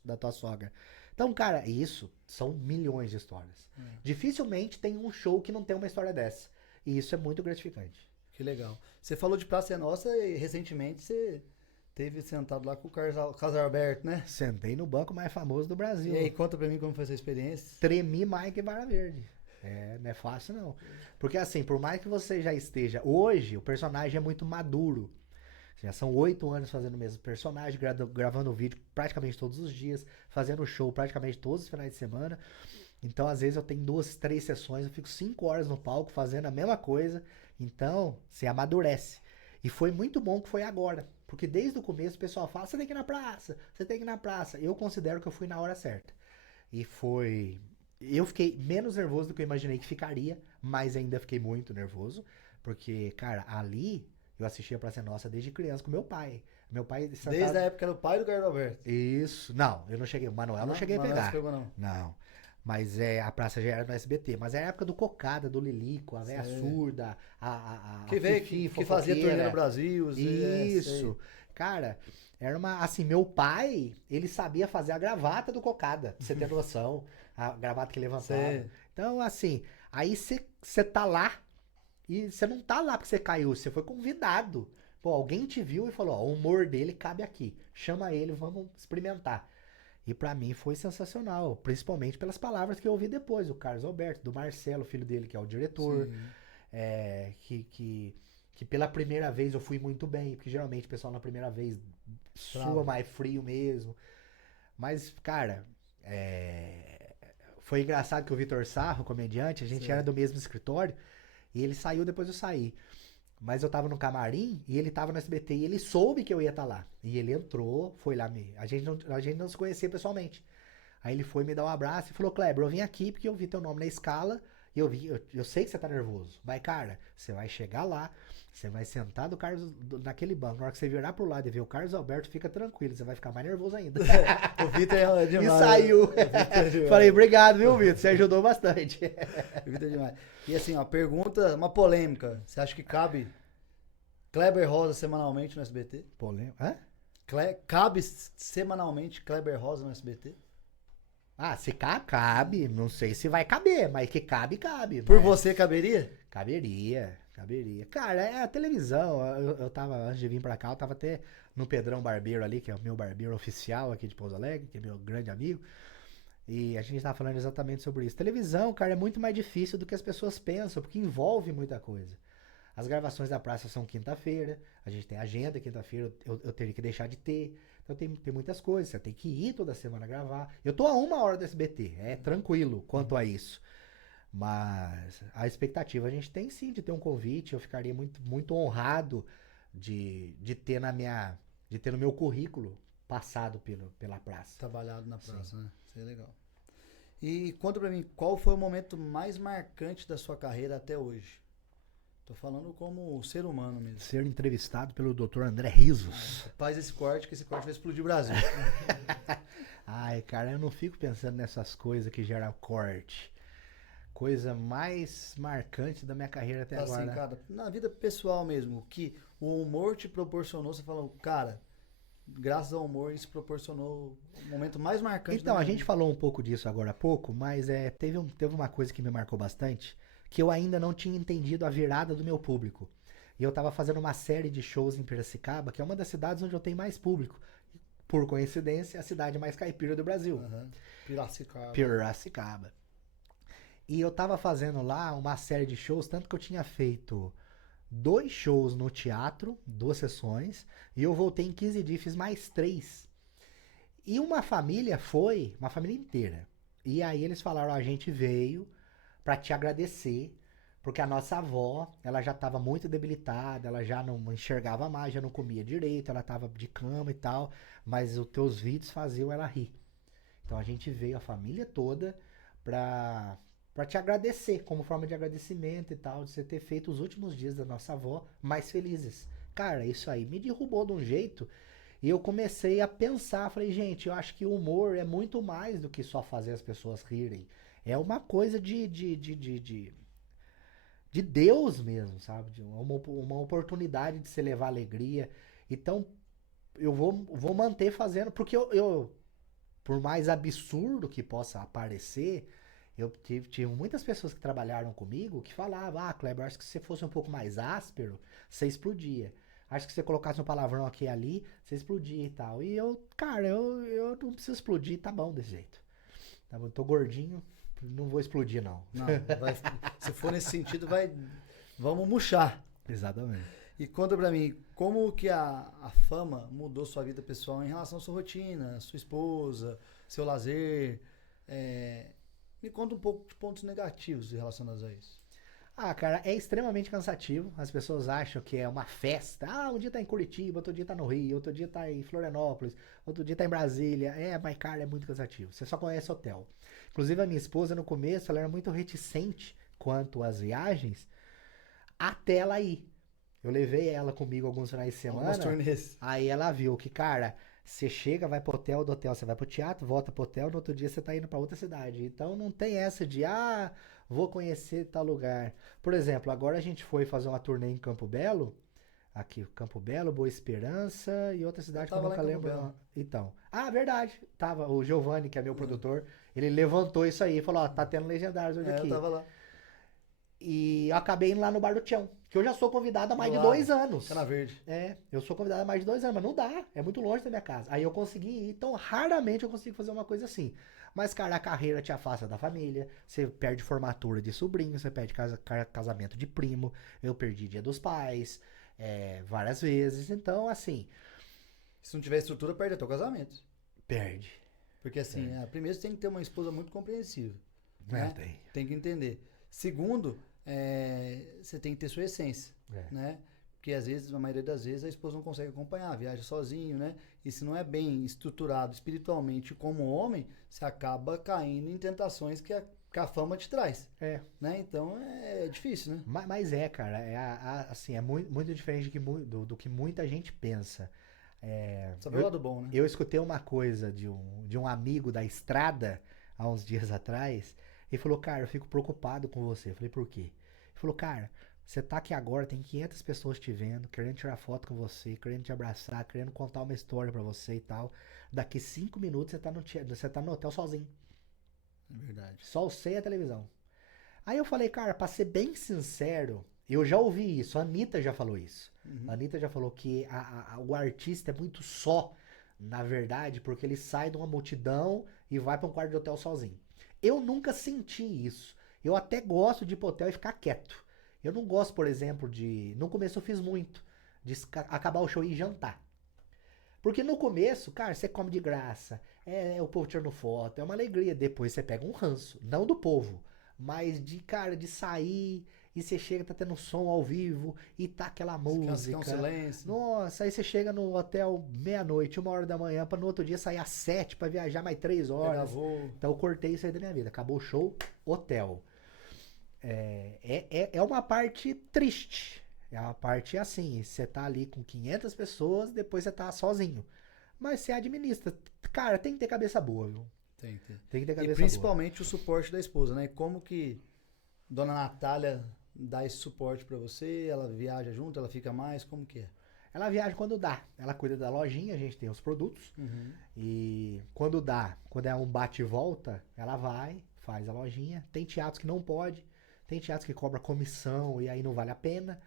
Da tua sogra. Então, cara, isso são milhões de histórias. Dificilmente tem um show que não tem uma história dessa. E isso é muito gratificante. Que legal. Você falou de Praça é Nossa e recentemente você teve sentado lá com o Carlos Alberto, né? Sentei no banco mais famoso do Brasil. E aí, conta pra mim como foi essa experiência. Tremi mais que Vara Verde. Não é fácil não. Porque assim, por mais que você já esteja... Hoje, o personagem é muito maduro. Já são 8 anos fazendo o mesmo personagem, gravando vídeo praticamente todos os dias, fazendo show praticamente todos os finais de semana. Então, às vezes, eu tenho 2, 3 sessões, eu fico 5 horas no palco fazendo a mesma coisa. Então, você amadurece. E foi muito bom que foi agora. Porque desde o começo o pessoal fala, você tem que ir na praça, você tem que ir na praça. Eu considero que eu fui na hora certa. E foi... Eu fiquei menos nervoso do que eu imaginei que ficaria, mas ainda fiquei muito nervoso. Porque, cara, ali eu assistia Praça é Nossa desde criança com meu pai. Meu pai sentado... Desde a época era o pai do Carlos Alberto. Isso. Não, eu não cheguei. O Manuel não cheguei a pegar. Não pegou, não. Não. Mas a praça já era no SBT. Mas era a época do Cocada, do Lilico, a véia surda, que veio, que fazia turnê no Brasil. Isso. Cara, era uma... Assim, meu pai, ele sabia fazer a gravata do Cocada, pra você ter noção. A gravata que levantava. Então, assim, aí você tá lá e você não tá lá porque você caiu, você foi convidado. Pô, alguém te viu e falou, ó, o humor dele cabe aqui. Chama ele, vamos experimentar. E pra mim foi sensacional, principalmente pelas palavras que eu ouvi depois, do Carlos Alberto, do Marcelo, filho dele, que é o diretor, que pela primeira vez eu fui muito bem, porque geralmente o pessoal na primeira vez sua mais frio mesmo. Mas, cara, foi engraçado que o Vitor Sarro, comediante, a gente era do mesmo escritório, e ele saiu depois eu saí. Mas eu tava no camarim e ele tava no SBT e ele soube que eu ia estar lá. E ele entrou, foi lá me... A gente não se conhecia pessoalmente. Aí ele foi me dar um abraço e falou, Kleber, eu vim aqui porque eu vi teu nome na escala e eu sei que você tá nervoso. Mas, cara, você vai chegar lá, você vai sentar naquele banco. Na hora que você virar pro lado e ver o Carlos Alberto, fica tranquilo, você vai ficar mais nervoso ainda. O Vitor é demais. E saiu. Falei, obrigado, viu, Vitor? Você ajudou bastante. O Vitor é demais. E assim, ó, pergunta, uma polêmica. Você acha que cabe Kleber Rosa semanalmente no SBT? Polêmica? Hã? Cabe semanalmente Kleber Rosa no SBT? Ah, se cabe, não sei se vai caber, mas que cabe. Por você caberia? Caberia. Cara, é a televisão. Eu tava, antes de vir pra cá, eu tava até no Pedrão Barbeiro ali, que é o meu barbeiro oficial aqui de Pouso Alegre, que é meu grande amigo. E a gente tava falando exatamente sobre isso. Televisão, cara, é muito mais difícil do que as pessoas pensam, porque envolve muita coisa. As gravações da praça são quinta-feira, a gente tem agenda quinta-feira, eu teria que deixar de ter. Então tem muitas coisas, você tem que ir toda semana gravar. Eu tô a 1 hora do SBT, é tranquilo quanto a isso. Mas a expectativa a gente tem sim de ter um convite. Eu ficaria muito, muito honrado de ter de ter no meu currículo passado pela praça. Trabalhado na praça, né? Isso é legal. E conta pra mim, qual foi o momento mais marcante da sua carreira até hoje? Tô falando como ser humano mesmo. Ser entrevistado pelo Dr. André Risos. Faz esse corte, que esse corte vai explodir o Brasil. Ai, cara, eu não fico pensando nessas coisas que geram corte. Coisa mais marcante da minha carreira até Assim, agora. cara, na vida pessoal mesmo, o que o humor te proporcionou, você falou, cara, graças ao humor isso proporcionou o momento mais marcante Então, da a minha gente vida. falou um pouco disso agora há pouco, mas teve uma coisa que me marcou bastante, que eu ainda não tinha entendido a virada do meu público. E eu tava fazendo uma série de shows em Piracicaba, que é uma das cidades onde eu tenho mais público. Por coincidência, a cidade mais caipira do Brasil. Aham. Piracicaba. Piracicaba. E eu tava fazendo lá uma série de shows, tanto que eu tinha feito 2 shows no teatro, 2 sessões, e eu voltei em 15 dias, fiz mais 3. E uma família inteira. E aí eles falaram, a gente veio pra te agradecer, porque a nossa avó, ela já tava muito debilitada, ela já não enxergava mais, já não comia direito, ela tava de cama e tal, mas os teus vídeos faziam ela rir. Então a gente veio, a família toda, pra te agradecer, como forma de agradecimento e tal, de você ter feito os últimos dias da nossa avó mais felizes. Cara, isso aí me derrubou de um jeito. E eu comecei a pensar, falei, gente, eu acho que o humor é muito mais do que só fazer as pessoas rirem. É uma coisa de Deus mesmo, sabe? Uma oportunidade de se levar alegria. Então, eu vou manter fazendo, porque por mais absurdo que possa parecer, eu tive muitas pessoas que trabalharam comigo que falavam, Kleber, acho que se você fosse um pouco mais áspero, você explodia. Acho que se você colocasse um palavrão aqui e ali, você explodia e tal. E cara, eu não preciso explodir, tá bom desse jeito. Tá bom, eu tô gordinho, não vou explodir não. Não, se for nesse sentido, vamos murchar. Exatamente. E conta pra mim, como que a fama mudou sua vida pessoal em relação à sua rotina, sua esposa, seu lazer? Me conta um pouco de pontos negativos relacionados a isso. Cara, é extremamente cansativo. As pessoas acham que é uma festa. Um dia tá em Curitiba, outro dia tá no Rio, outro dia tá em Florianópolis, outro dia tá em Brasília. Mas, cara, é muito cansativo. Você só conhece hotel. Inclusive, a minha esposa, no começo, ela era muito reticente quanto às viagens, até ela ir. Eu levei ela comigo alguns finais de semana. Algumas turnês. Aí ela viu que, cara, você chega, vai pro hotel, do hotel você vai pro teatro, volta pro hotel, no outro dia você tá indo pra outra cidade. Então não tem essa de, vou conhecer tal lugar. Por exemplo, agora a gente foi fazer uma turnê em Campo Belo, aqui, Campo Belo, Boa Esperança e outra cidade que eu nunca lembro. Não. Então, verdade, tava o Giovanni, que é meu produtor, ele levantou isso aí e falou, tá tendo Legendários hoje aqui. Eu tava lá. E eu acabei indo lá no Bar do Tião, que eu já sou convidado há mais de 2 anos. Cana Verde. Eu sou convidado há mais de 2 anos, mas não dá, é muito longe da minha casa. Aí eu consegui ir, então raramente eu consigo fazer uma coisa assim. Mas, cara, a carreira te afasta da família, você perde formatura de sobrinho, você perde casamento de primo, eu perdi Dia dos Pais, várias vezes. Então, assim... Se não tiver estrutura, perde até o casamento. Perde. Porque, assim, primeiro você tem que ter uma esposa muito compreensiva. Tem. Tem que entender. Segundo... você tem que ter sua essência, né? Porque às vezes, na maioria das vezes, a esposa não consegue acompanhar, viaja sozinho, né? E se não é bem estruturado espiritualmente como homem, você acaba caindo em tentações que a fama te traz. Né? Então é difícil, né? Mas cara, assim, é muito, muito diferente do que muita gente pensa. Sabe o lado bom, né? Eu escutei uma coisa de um amigo da estrada há uns dias atrás. Ele falou, cara, eu fico preocupado com você. Eu falei, por quê? Ele falou, cara, você tá aqui agora, tem 500 pessoas te vendo, querendo tirar foto com você, querendo te abraçar, querendo contar uma história pra você e tal. Daqui 5 minutos você tá no hotel sozinho. É verdade. Só você e a televisão. Aí eu falei, cara, pra ser bem sincero, eu já ouvi isso, a Anitta já falou isso. A Anitta já falou que o artista é muito só, na verdade, porque ele sai de uma multidão e vai pra um quarto de hotel sozinho. Eu nunca senti isso. Eu até gosto de ir pro hotel e ficar quieto. Eu não gosto, por exemplo, no começo eu fiz muito, de acabar o show e ir jantar. Porque no começo, cara, você come de graça, o povo tirando foto, é uma alegria. Depois você pega um ranço, não do povo, mas cara, de sair e você chega, tá tendo som ao vivo e tá aquela música. Fica um silêncio. Nossa, aí você chega no hotel meia-noite, 1h da manhã, pra no outro dia sair às 7 pra viajar mais 3 horas. Então eu cortei isso aí da minha vida. Acabou o show, hotel. É uma parte triste. É uma parte assim, você tá ali com 500 pessoas, depois você tá sozinho. Mas você administra. Cara, tem que ter cabeça boa, viu? Tem que ter. Tem que ter cabeça boa. E principalmente o suporte da esposa, né? Como que Dona Natália dá esse suporte pra você? Ela viaja junto, ela fica mais? Como que é? Ela viaja quando dá. Ela cuida da lojinha, a gente tem os produtos. Uhum. E quando dá, quando é um bate e volta, ela vai, faz a lojinha. Tem teatros que não pode. Tem teatros que cobra comissão e aí não vale a pena.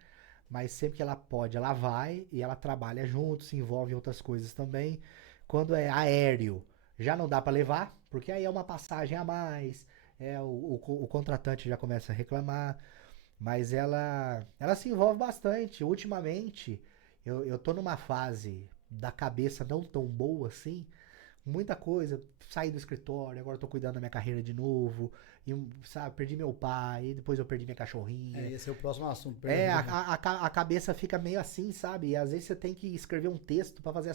Mas sempre que ela pode, ela vai e ela trabalha junto, se envolve em outras coisas também. Quando é aéreo, já não dá pra levar, porque aí é uma passagem a mais. O contratante já começa a reclamar. Mas ela se envolve bastante. Ultimamente, eu tô numa fase da cabeça não tão boa assim. Muita coisa. Saí do escritório, agora eu tô cuidando da minha carreira de novo. E, sabe, perdi meu pai, depois eu perdi minha cachorrinha. Esse é o próximo assunto. A cabeça fica meio assim, sabe? E às vezes você tem que escrever um texto pra fazer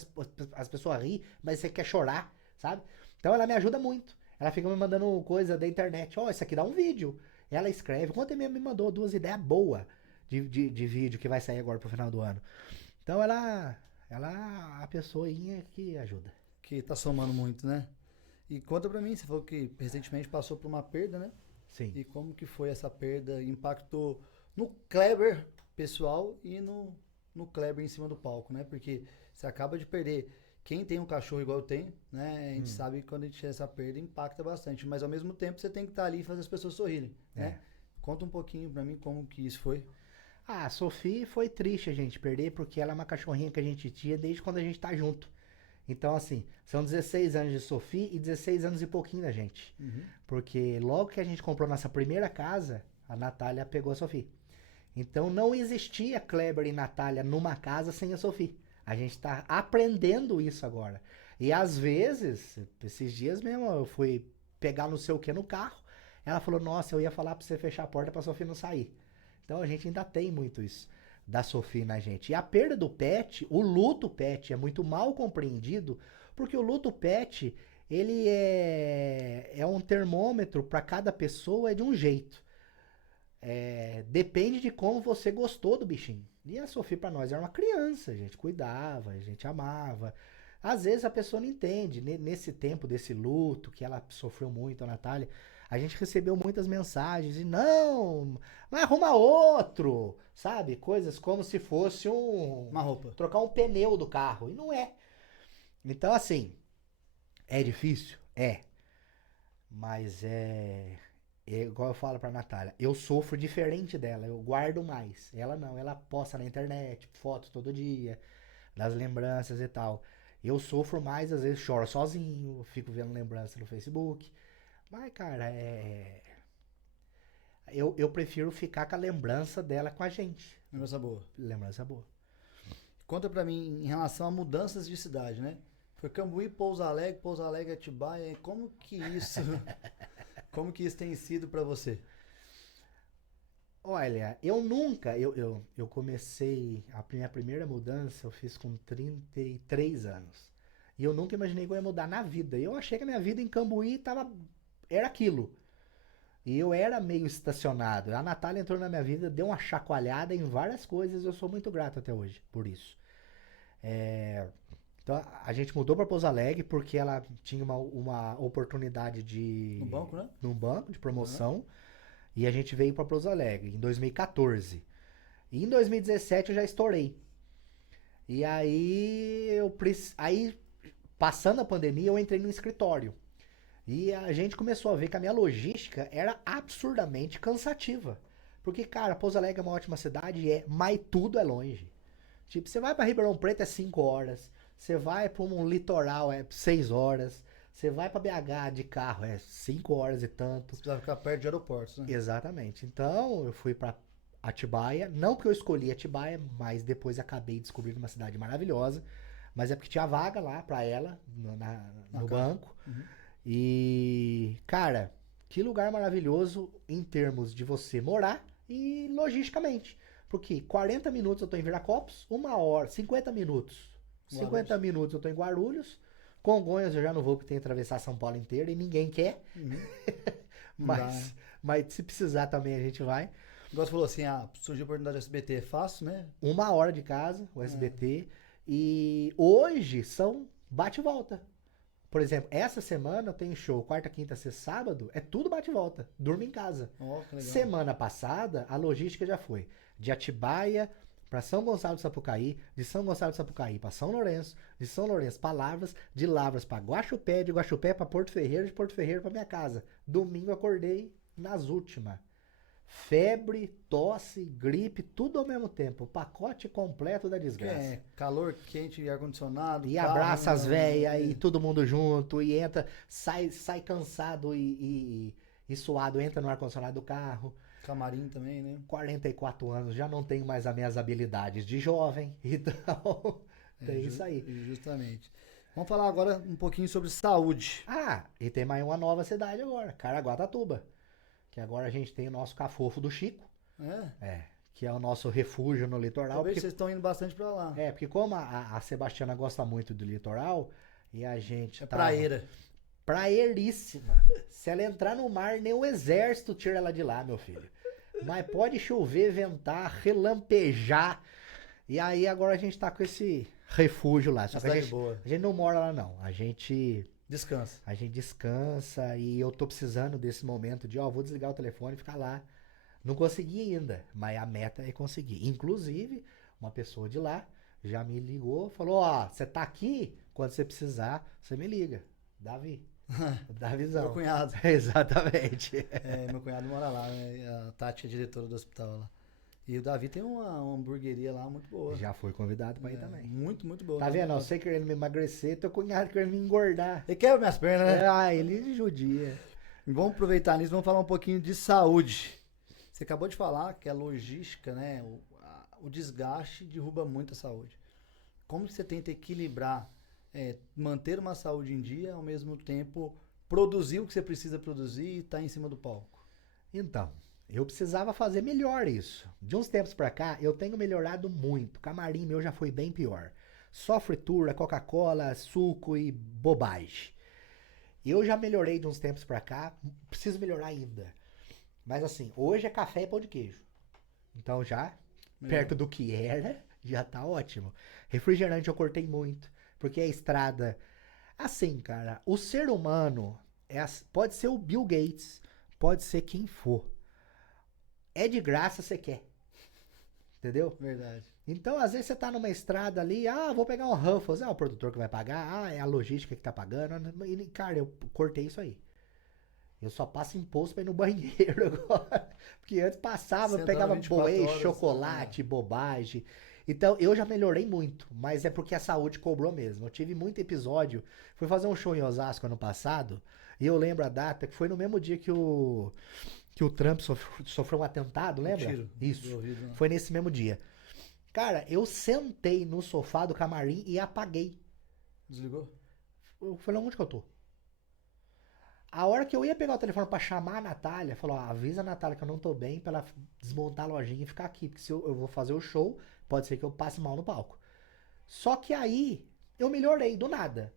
as pessoas rir, mas você quer chorar, sabe? Então ela me ajuda muito. Ela fica me mandando coisa da internet. Isso aqui dá um vídeo. Ela escreve. Ontem mesmo me mandou 2 ideias boas de vídeo que vai sair agora pro final do ano. Então ela é a pessoinha que ajuda. Que tá somando muito, né? E conta pra mim, você falou que recentemente passou por uma perda, né? Sim. E como que foi essa perda? Impactou no Kleber pessoal e no Kleber em cima do palco, né? Porque você acaba de perder. Quem tem um cachorro igual eu tenho, né? A gente sabe que quando a gente tem essa perda impacta bastante. Mas ao mesmo tempo você tem que estar ali e fazer as pessoas sorrirem, né? Conta um pouquinho pra mim como que isso foi. A Sophie foi triste a gente perder, porque ela é uma cachorrinha que a gente tinha desde quando a gente tá junto. Então, assim, são 16 anos de Sophie e 16 anos e pouquinho da gente. Uhum. Porque logo que a gente comprou nossa primeira casa, a Natália pegou a Sophie. Então não existia Kleber e Natália numa casa sem a Sophie. A gente tá aprendendo isso agora. E às vezes, esses dias mesmo, eu fui pegar não sei o que no carro. Ela falou, nossa, eu ia falar pra você fechar a porta pra Sophie não sair. Então a gente ainda tem muito isso da Sophie na gente. E a perda do pet, o luto pet é muito mal compreendido, porque o luto pet, ele é um termômetro para cada pessoa, é de um jeito. Depende de como você gostou do bichinho. E a Sophie para nós era uma criança, a gente cuidava, a gente amava. Às vezes a pessoa não entende, nesse tempo desse luto, que ela sofreu muito, a Natália, a gente recebeu muitas mensagens e não, mas arruma outro, sabe? Coisas como se fosse uma roupa. Trocar um pneu do carro. E não é. Então, assim, é difícil? Mas igual eu falo pra Natália, eu sofro diferente dela, eu guardo mais. Ela não, ela posta na internet, fotos todo dia, das lembranças e tal. Eu sofro mais, às vezes choro sozinho, fico vendo lembrança no Facebook. Mas, cara, eu prefiro ficar com a lembrança dela com a gente. Lembrança boa. Lembrança boa. Conta pra mim em relação a mudanças de cidade, né? Foi Cambuí, Pouso Alegre, Atibaia. Como que isso tem sido pra você? Olha, eu comecei, a minha primeira mudança eu fiz com 33 anos. E eu nunca imaginei que eu ia mudar na vida. Eu achei que a minha vida em Cambuí era aquilo. E eu era meio estacionado. A Natália entrou na minha vida, deu uma chacoalhada em várias coisas. Eu sou muito grato até hoje por isso. Então a gente mudou para Pouso Alegre porque ela tinha uma oportunidade No banco, né? Num banco de promoção. E a gente veio para Pouso Alegre em 2014. E em 2017 eu já estourei. E aí passando a pandemia, eu entrei no escritório. E a gente começou a ver que a minha logística era absurdamente cansativa. Porque, cara, Pouso Alegre é uma ótima cidade, mas tudo é longe. Tipo, você vai pra Ribeirão Preto é 5 horas. Você vai pra um litoral é 6 horas. Você vai pra BH de carro é 5 horas e tanto. Você precisa ficar perto de aeroportos, né? Exatamente. Então, eu fui pra Atibaia. Não que eu escolhi Atibaia, mas depois acabei descobrindo uma cidade maravilhosa. Mas é porque tinha vaga lá pra ela, no casa. banco. Uhum. E, cara, que lugar maravilhoso em termos de você morar e logisticamente. Porque 40 minutos eu tô em Viracopos, 1 hora, 50 minutos. 50 minutos eu tô em Guarulhos. Congonhas eu já não vou, porque tem que atravessar São Paulo inteiro e ninguém quer. Uhum. Não dá, né? Mas se precisar também a gente vai. Igual você falou assim, surgiu a oportunidade do SBT, é fácil, né? 1 hora de casa, o SBT. E hoje são bate e volta. Por exemplo, essa semana eu tenho show quarta, quinta, sexta, sábado, é tudo bate e volta. Durmo em casa. Ó, que legal. Semana passada, a logística já foi de Atibaia para São Gonçalo do Sapucaí, de São Gonçalo do Sapucaí para São Lourenço, de São Lourenço para Lavras, de Lavras para Guaxupé, de Guaxupé para Porto Ferreiro, de Porto Ferreiro para minha casa. Domingo eu acordei nas últimas. Febre, tosse, gripe, tudo ao mesmo tempo. O pacote completo da desgraça. É, calor quente e ar-condicionado. E carro, abraça as velhas né? e todo mundo junto e entra, sai cansado e suado, entra no ar-condicionado do carro. Camarim também, né? 44 anos, já não tenho mais as minhas habilidades de jovem, então tem isso aí. Justamente. Vamos falar agora um pouquinho sobre saúde. Ah, e tem mais uma nova cidade agora, Caraguatatuba. Que agora a gente tem o nosso Cafofo do Chico. Que é o nosso refúgio no litoral. Eu vejo que vocês estão indo bastante pra lá. Porque como a Sebastiana gosta muito do litoral, e a gente É praieira. Praeiríssima. Se ela entrar no mar, nem o exército tira ela de lá, meu filho. Mas pode chover, ventar, relampejar. E aí agora a gente tá com esse refúgio lá. Só que a gente não mora lá não. A gente descansa e eu tô precisando desse momento de, vou desligar o telefone e ficar lá. Não consegui ainda, mas a meta é conseguir. Inclusive, uma pessoa de lá já me ligou, falou, você tá aqui, quando você precisar, você me liga. Davi. Davizão. Meu cunhado. Exatamente. Meu cunhado mora lá, né? A Tati é diretora do hospital lá. E o Davi tem uma hamburgueria lá muito boa. Já foi convidado pra ir também. Muito, muito boa. Tá vendo? Você querendo me emagrecer, teu cunhado querendo me engordar. Ele quebra minhas pernas, né? Ele judia. E vamos aproveitar nisso, vamos falar um pouquinho de saúde. Você acabou de falar que a logística, né? O desgaste derruba muito a saúde. Como que você tenta equilibrar, manter uma saúde em dia, ao mesmo tempo produzir o que você precisa produzir e estar em cima do palco? Então, eu precisava fazer melhor isso. De uns tempos pra cá, eu tenho melhorado muito. O camarim meu já foi bem pior. Só fritura, Coca-Cola, suco e bobagem. Eu já melhorei de uns tempos pra cá, preciso melhorar ainda. Mas assim, hoje é café e pão de queijo. Então já, perto do que era, já tá ótimo. Refrigerante eu cortei muito, porque a estrada... Assim, cara, o ser humano pode ser o Bill Gates, pode ser quem for. É de graça, você quer. Entendeu? Verdade. Então, às vezes você tá numa estrada ali, vou pegar um Ruffles, o produtor que vai pagar, é a logística que tá pagando. E, cara, eu cortei isso aí. Eu só passo imposto pra ir no banheiro agora. Porque antes passava, eu pegava boê, chocolate, bobagem. Então, eu já melhorei muito, mas é porque a saúde cobrou mesmo. Eu tive muito episódio. Fui fazer um show em Osasco ano passado, e eu lembro a data, que foi no mesmo dia que o Trump sofreu um atentado, lembra? Tiro. Isso. Ouvido, né? Foi nesse mesmo dia. Cara, eu sentei no sofá do camarim e apaguei. Desligou? Eu falei, onde que eu tô? A hora que eu ia pegar o telefone pra chamar a Natália, falou, avisa a Natália que eu não tô bem pra ela desmontar a lojinha e ficar aqui, porque se eu vou fazer o show, pode ser que eu passe mal no palco. Só que aí, eu melhorei do nada.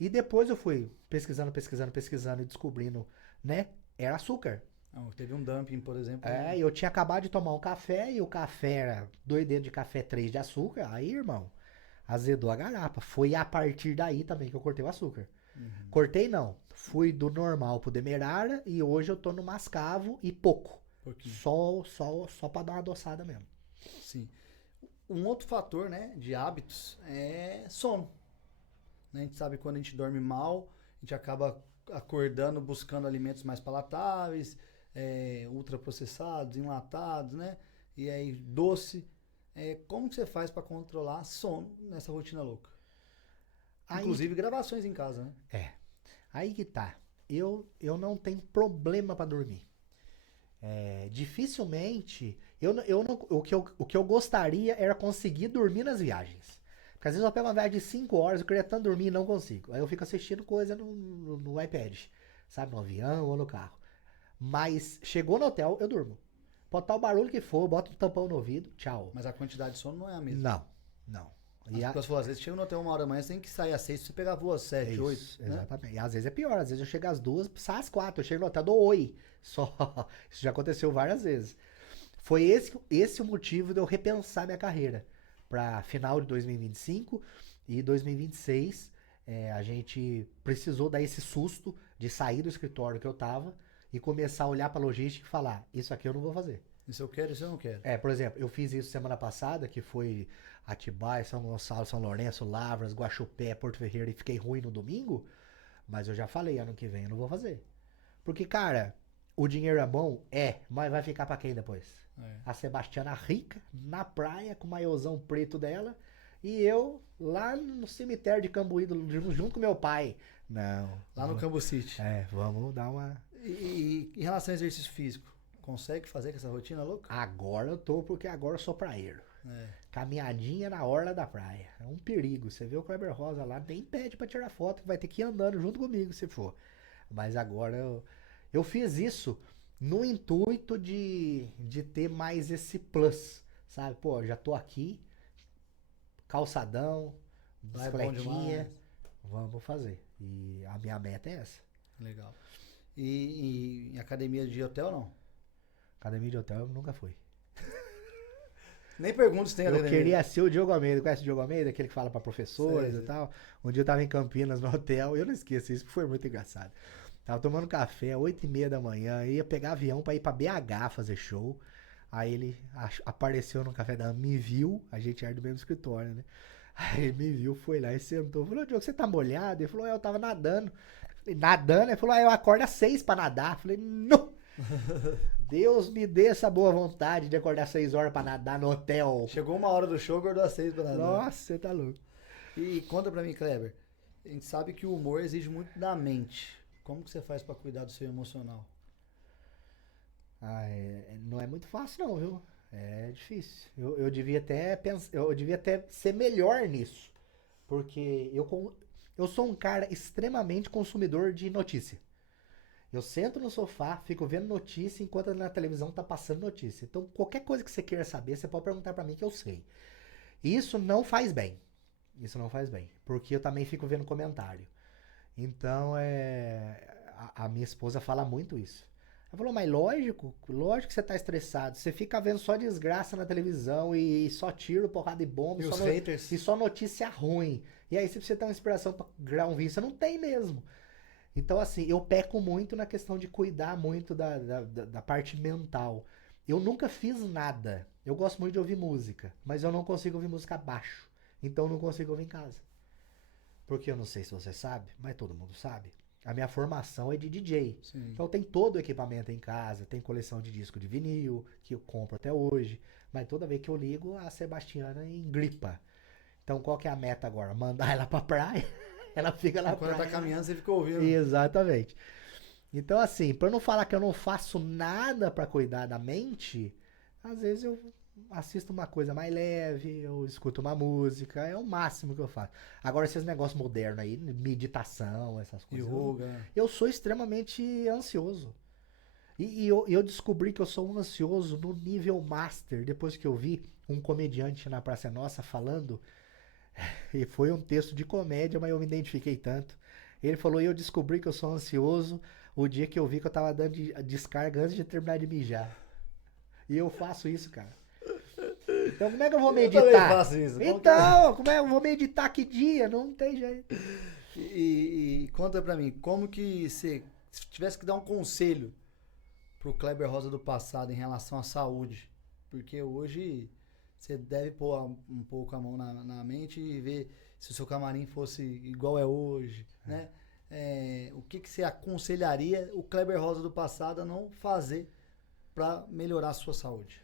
E depois eu fui pesquisando e descobrindo, né? Era açúcar. Não, teve um dumping, por exemplo. Eu tinha acabado de tomar um café e o café era 2 dedos de café, 3 de açúcar. Aí, irmão, azedou a garapa. Foi a partir daí também que eu cortei o açúcar. Uhum. Cortei não. Fui do normal pro Demerara e hoje eu tô no mascavo e pouco. Pouquinho. Só pra dar uma adoçada mesmo. Sim. Um outro fator, né, de hábitos é sono. Né? A gente sabe que quando a gente dorme mal, a gente acaba acordando buscando alimentos mais palatáveis, ultraprocessados, enlatados, né? E aí doce. Como que você faz para controlar sono nessa rotina louca? Inclusive gravações em casa, né? Aí que tá. Eu não tenho problema pra dormir. Dificilmente. O que eu gostaria era conseguir dormir nas viagens. Porque às vezes eu pego uma viagem de 5 horas, eu queria tanto dormir e não consigo. Aí eu fico assistindo coisa no iPad, sabe? No avião ou no carro. Mas chegou no hotel, eu durmo. Pode estar o barulho que for, bota um tampão no ouvido, tchau. Mas a quantidade de sono não é a mesma. Não, não. As pessoas falam, às vezes chega no hotel 1 hora da manhã, você tem que sair às 6 pra você pegar voo às 7, 8. Né? Exatamente. E às vezes é pior, às vezes eu chego às 2, sai às 4, eu chego no hotel, dou oi. Só. Isso já aconteceu várias vezes. Foi esse o motivo de eu repensar minha carreira. Para final de 2025 e 2026, a gente precisou dar esse susto de sair do escritório que eu tava e começar a olhar para logística e falar, isso aqui eu não vou fazer. Isso eu quero, isso eu não quero. Por exemplo, eu fiz isso semana passada, que foi Atibaia, São Gonçalo, São Lourenço, Lavras, Guaxupé, Porto Ferreira e fiquei ruim no domingo, mas eu já falei, ano que vem eu não vou fazer. Porque, cara, o dinheiro é bom? Mas vai ficar pra quem depois? A Sebastiana rica, na praia, com o maiôzão preto dela, e eu lá no cemitério de Cambuí, junto com meu pai. Não. Lá no Cambu City. Vamos dar uma... E em relação ao exercício físico, consegue fazer com essa rotina louca? Agora eu tô, porque agora eu sou praieiro. Caminhadinha na orla da praia. É um perigo. Você vê o Kleber Rosa lá, nem pede pra tirar foto, vai ter que ir andando junto comigo se for. Mas agora eu fiz isso no intuito de ter mais esse plus, sabe? Pô, já tô aqui, calçadão, bicicletinha, vamos fazer. E a minha meta é essa. Legal. E em academia de hotel, não? Academia de hotel eu nunca fui. Nem pergunto se tem academia. Eu queria ser o Diogo Almeida. Conhece o Diogo Almeida? Aquele que fala pra professores e tal. Um dia eu tava em Campinas, no hotel, eu não esqueço isso, porque foi muito engraçado. Tava tomando café, 8h30 da manhã, ia pegar avião pra ir pra BH fazer show. Aí ele apareceu no café da manhã, me viu, a gente era do mesmo escritório, né? Aí ele me viu, foi lá e sentou. Falou, Diogo, você tá molhado? Ele falou, eu tava nadando. Falei, nadando? Ele falou, eu acordo às 6 pra nadar. Falei, não! Deus me dê essa boa vontade de acordar às 6 horas pra nadar no hotel. Chegou 1 hora do show, acordou às 6 pra nadar. Nossa, você tá louco. E conta pra mim, Kleber, a gente sabe que o humor exige muito da mente. Como que você faz pra cuidar do seu emocional? Não é muito fácil não, viu? É difícil. Eu devia até ser melhor nisso. Porque eu sou um cara extremamente consumidor de notícia. Eu sento no sofá, fico vendo notícia enquanto na televisão tá passando notícia. Então, qualquer coisa que você queira saber, você pode perguntar pra mim que eu sei. Isso não faz bem. Porque eu também fico vendo comentário. Então, a minha esposa fala muito isso. Ela falou, mas lógico que você tá estressado. Você fica vendo só desgraça na televisão e só tiro, porrada e bomba. E os haters? E só notícia ruim. E aí, se você tem uma inspiração pra gravar um vídeo, você não tem mesmo. Então, assim, eu peco muito na questão de cuidar muito da parte mental. Eu nunca fiz nada. Eu gosto muito de ouvir música, mas eu não consigo ouvir música baixo. Então, eu não consigo ouvir em casa. Porque eu não sei se você sabe, mas todo mundo sabe. A minha formação é de DJ. Sim. Então, tem todo o equipamento em casa. Tem coleção de disco de vinil, que eu compro até hoje. Mas toda vez que eu ligo, a Sebastiana engripa. Então, qual que é a meta agora? Mandar ela pra praia. Ela fica na praia. Quando tá caminhando, você fica ouvindo. Exatamente. Então, assim, pra eu não falar que eu não faço nada pra cuidar da mente, às vezes eu assisto uma coisa mais leve, eu escuto uma música, é o máximo que eu faço. Agora, esses negócios modernos aí, meditação, essas coisas. Yoga. Eu sou extremamente ansioso. E eu descobri que eu sou um ansioso no nível master, depois que eu vi um comediante na Praça Nossa falando. E foi um texto de comédia, mas eu me identifiquei tanto. Ele falou, eu descobri que eu sou ansioso o dia que eu vi que eu tava dando descarga antes de terminar de mijar. E eu faço isso, cara. Então como é que eu vou meditar? Eu também faço isso. Então, como é que eu vou meditar que dia? Não tem jeito. E conta pra mim, como que se tivesse que dar um conselho pro Kleber Rosa do passado em relação à saúde? Porque hoje... Você deve pôr um pouco a mão na mente e ver se o seu camarim fosse igual é hoje, né? O que você aconselharia o Kleber Rosa do passado a não fazer para melhorar a sua saúde?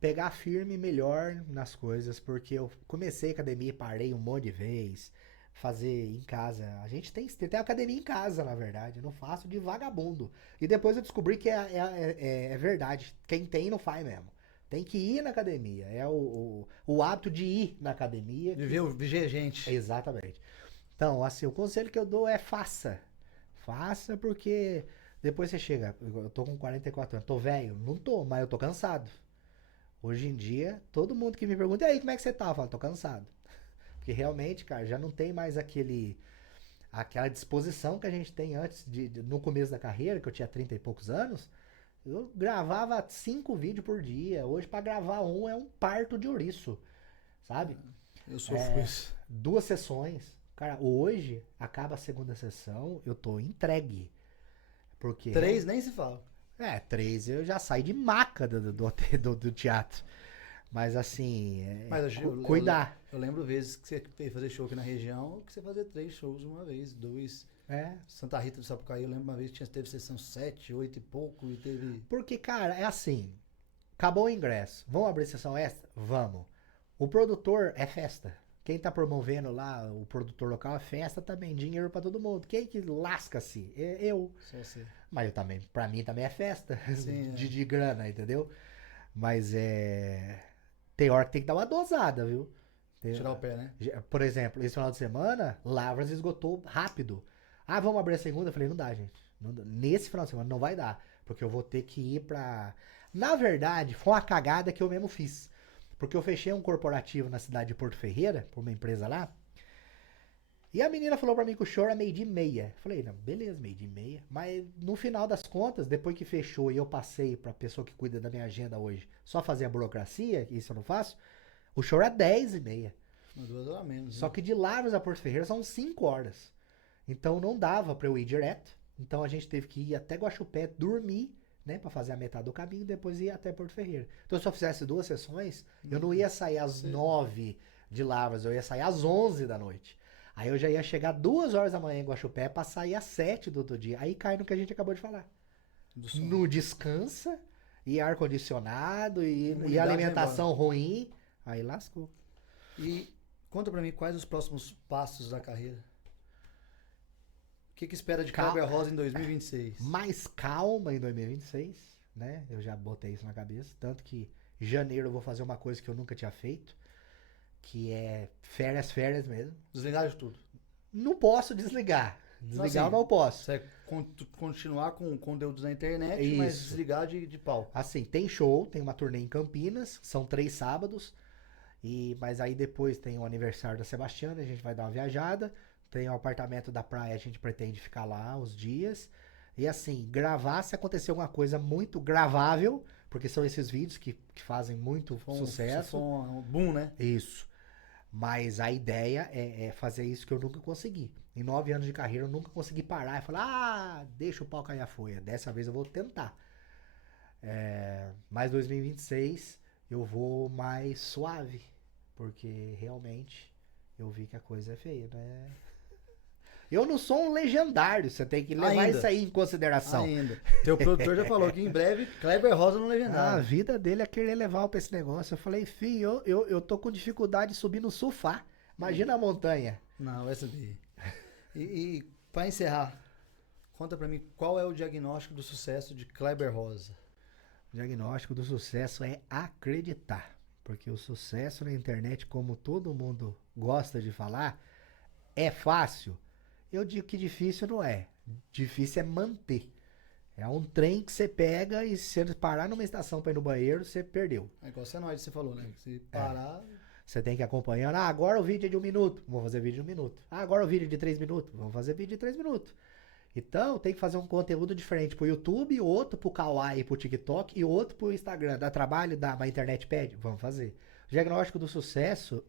Pegar firme melhor nas coisas, porque eu comecei academia e parei um monte de vez. Fazer em casa. A gente tem academia em casa, na verdade. Eu não faço de vagabundo. E depois eu descobri que é verdade. Quem tem não faz mesmo. Tem que ir na academia. É o hábito de ir na academia. Viver gente. Exatamente. Então, assim, o conselho que eu dou é faça. Faça porque depois você chega. Eu tô com 44 anos. Tô velho? Não tô, mas eu tô cansado. Hoje em dia, todo mundo que me pergunta, e aí, como é que você tá? Eu falo, tô cansado. Porque realmente, cara, já não tem mais aquela disposição que a gente tem antes, no começo da carreira, que eu tinha 30 e poucos anos. Eu gravava 5 vídeos por dia. Hoje, pra gravar um, é um parto de ouriço, sabe? Eu sofro isso. 2 sessões. Cara, hoje, acaba a segunda sessão, eu tô entregue. Porque... 3 nem se fala. 3 eu já saí de maca do teatro. Mas assim, Mas cuidar. Eu lembro vezes que você veio fazer show aqui na região, que você fazia 3 shows uma vez, 2. Santa Rita do Sapucaí, eu lembro uma vez que teve sessão 7, 8 e pouco, e teve... Porque, cara, é assim, acabou o ingresso, vamos abrir sessão extra? Vamos. O produtor é festa. Quem tá promovendo lá, o produtor local, é festa também, dinheiro pra todo mundo. Quem que lasca-se? Eu. Só você. Mas eu também, pra mim também é festa, Sim, de grana, entendeu? Mas tem hora que tem que dar uma dosada, viu? Tirar o pé, né? Por exemplo, esse final de semana, Lavras esgotou rápido. Ah, vamos abrir a segunda? Eu falei, não dá, gente. Não dá. Nesse final de semana não vai dar. Porque eu vou ter que ir pra... Na verdade, foi uma cagada que eu mesmo fiz. Porque eu fechei um corporativo na cidade de Porto Ferreira, por uma empresa lá. E a menina falou pra mim que o show era 12:30. Eu falei, não, beleza, 12:30. Mas no final das contas, depois que fechou e eu passei pra pessoa que cuida da minha agenda hoje, só fazer a burocracia, que isso eu não faço, o show era 10:30. 2 horas a menos. Só que de Lavras a Porto Ferreira são 5 horas. Então não dava pra eu ir direto. Então a gente teve que ir até Guaxupé, dormir, né, pra fazer a metade do caminho, depois ir até Porto Ferreira. Então se eu fizesse 2 sessões, eu não ia sair às 9 de Lavras, eu ia sair às 11 da noite. Aí eu já ia chegar 2 horas da manhã em Guaxupé pra sair às 7 do outro dia. Aí cai no que a gente acabou de falar. No descansa, e ar-condicionado, e alimentação ruim. Aí lascou. E conta pra mim quais os próximos passos da carreira. O que espera de Kleber Rosa em 2026? Mais calma em 2026, né? Eu já botei isso na cabeça. Tanto que em janeiro eu vou fazer uma coisa que eu nunca tinha feito. Que é férias mesmo. Desligar de tudo. Não posso desligar. Desligar eu não posso. Você continuar com conteúdos na internet, Isso. mas desligar de pau. Assim, tem show, tem uma turnê em Campinas, são 3 sábados. Mas aí depois tem o aniversário da Sebastiana, a gente vai dar uma viajada. Tem o apartamento da praia, a gente pretende ficar lá uns dias. E assim, gravar se acontecer alguma coisa muito gravável, porque são esses vídeos que fazem muito sucesso. Se for um boom, né? Isso. Mas a ideia é fazer isso que eu nunca consegui. Em 9 anos de carreira eu nunca consegui parar e falar, deixa o pau cair a folha. Dessa vez eu vou tentar. Mas 2026 eu vou mais suave. Porque realmente eu vi que a coisa é feia, né? Eu não sou um legendário, você tem que levar isso aí em consideração. Ainda. Teu produtor já falou que em breve Kleber Rosa no legendário. A vida dele é querer levar pra esse negócio. Eu falei, filho, eu tô com dificuldade de subir no sofá. Imagina a montanha. Não, vai subir. E pra encerrar, conta pra mim qual é o diagnóstico do sucesso de Kleber Rosa. O diagnóstico do sucesso é acreditar. Porque o sucesso na internet, como todo mundo gosta de falar, é fácil. Eu digo que difícil não é. Difícil é manter. É um trem que você pega e se você parar numa estação pra ir no banheiro, você perdeu. É igual você falou, né? Se parar... Você tem que acompanhar. Agora o vídeo é de 1 minuto. Vamos fazer vídeo de 1 minuto. Agora o vídeo é de 3 minutos. Vamos fazer vídeo de 3 minutos. Então tem que fazer um conteúdo diferente pro YouTube, outro pro Kawaii, pro TikTok e outro pro Instagram. Dá trabalho? Dá, mas a internet pede? Vamos fazer. O diagnóstico do sucesso,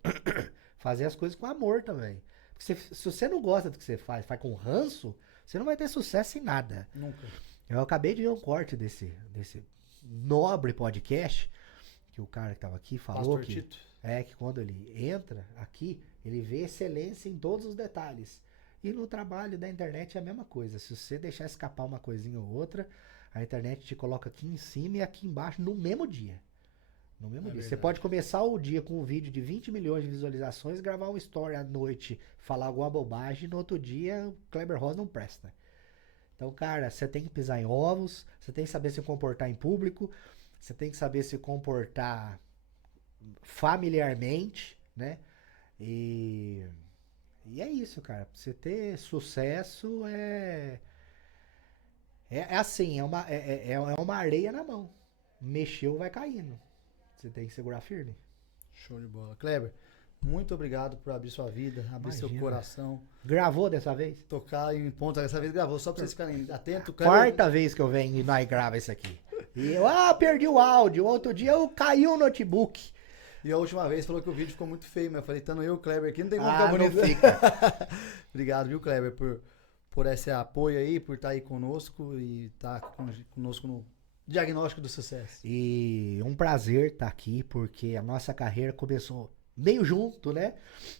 fazer as coisas com amor também. Porque se você não gosta do que você faz com ranço, você não vai ter sucesso em nada. Nunca. Eu acabei de ver um corte desse nobre podcast, que o cara que tava aqui falou Pastor que... Tito. Que quando ele entra aqui, ele vê excelência em todos os detalhes. E no trabalho da internet é a mesma coisa. Se você deixar escapar uma coisinha ou outra, a internet te coloca aqui em cima e aqui embaixo no mesmo dia. No mesmo dia. Verdade. Você pode começar o dia com um vídeo de 20 milhões de visualizações, gravar uma story à noite, falar alguma bobagem, e no outro dia o Kleber Rosa não presta. Então, cara, você tem que pisar em ovos, você tem que saber se comportar em público. você tem que saber se comportar familiarmente, né? E é isso, cara. Pra você ter sucesso é assim, é uma areia na mão. Mexeu, vai caindo. Você tem que segurar firme. Show de bola. Kleber, muito obrigado por abrir sua vida, abrir seu Imagina. coração, Gravou dessa vez? tocar em ponto. Dessa vez gravou, só pra vocês ficarem atentos. Kleber, Quarta vez que eu venho e nós grava isso aqui. E eu, perdi o áudio. Outro dia eu caí o notebook. e a última vez falou que o vídeo ficou muito feio, mas eu falei, estando eu e o Kleber aqui, não tem como ficar Não bonito. fica. Obrigado, viu, Kleber, por esse apoio aí, por estar aí conosco e estar conosco no Diagnóstico do Sucesso. E um prazer estar aqui, porque a nossa carreira começou meio junto, né?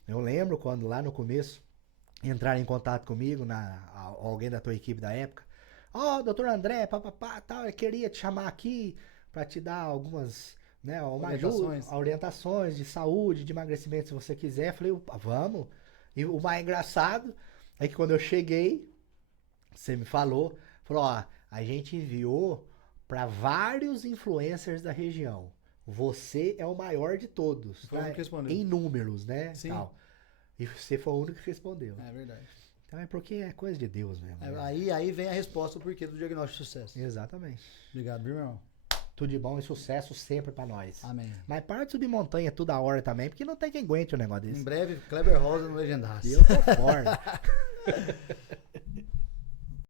Eu lembro quando lá no começo entraram em contato comigo, alguém da tua equipe da época. Doutor André, papapá, tal, eu queria te chamar aqui para te dar algumas, né, orientações de saúde, de emagrecimento, se você quiser. Eu falei, vamos. E o mais engraçado é que quando eu cheguei, você me falou, a gente enviou para vários influencers da região. Você é o maior de todos. Foi o único que respondeu. Em números, né? Sim. Tal. E você foi o único que respondeu. É verdade. Então é porque é coisa de Deus mesmo. Né? Aí vem a resposta do porquê do Diagnóstico de Sucesso. Exatamente. Obrigado, meu irmão. Tudo de bom e sucesso sempre pra nós. Amém. Mas para de subir montanha toda hora também, porque não tem quem aguente um negócio desse. Em breve, Kleber Rosa no Legendário. Eu tô fora.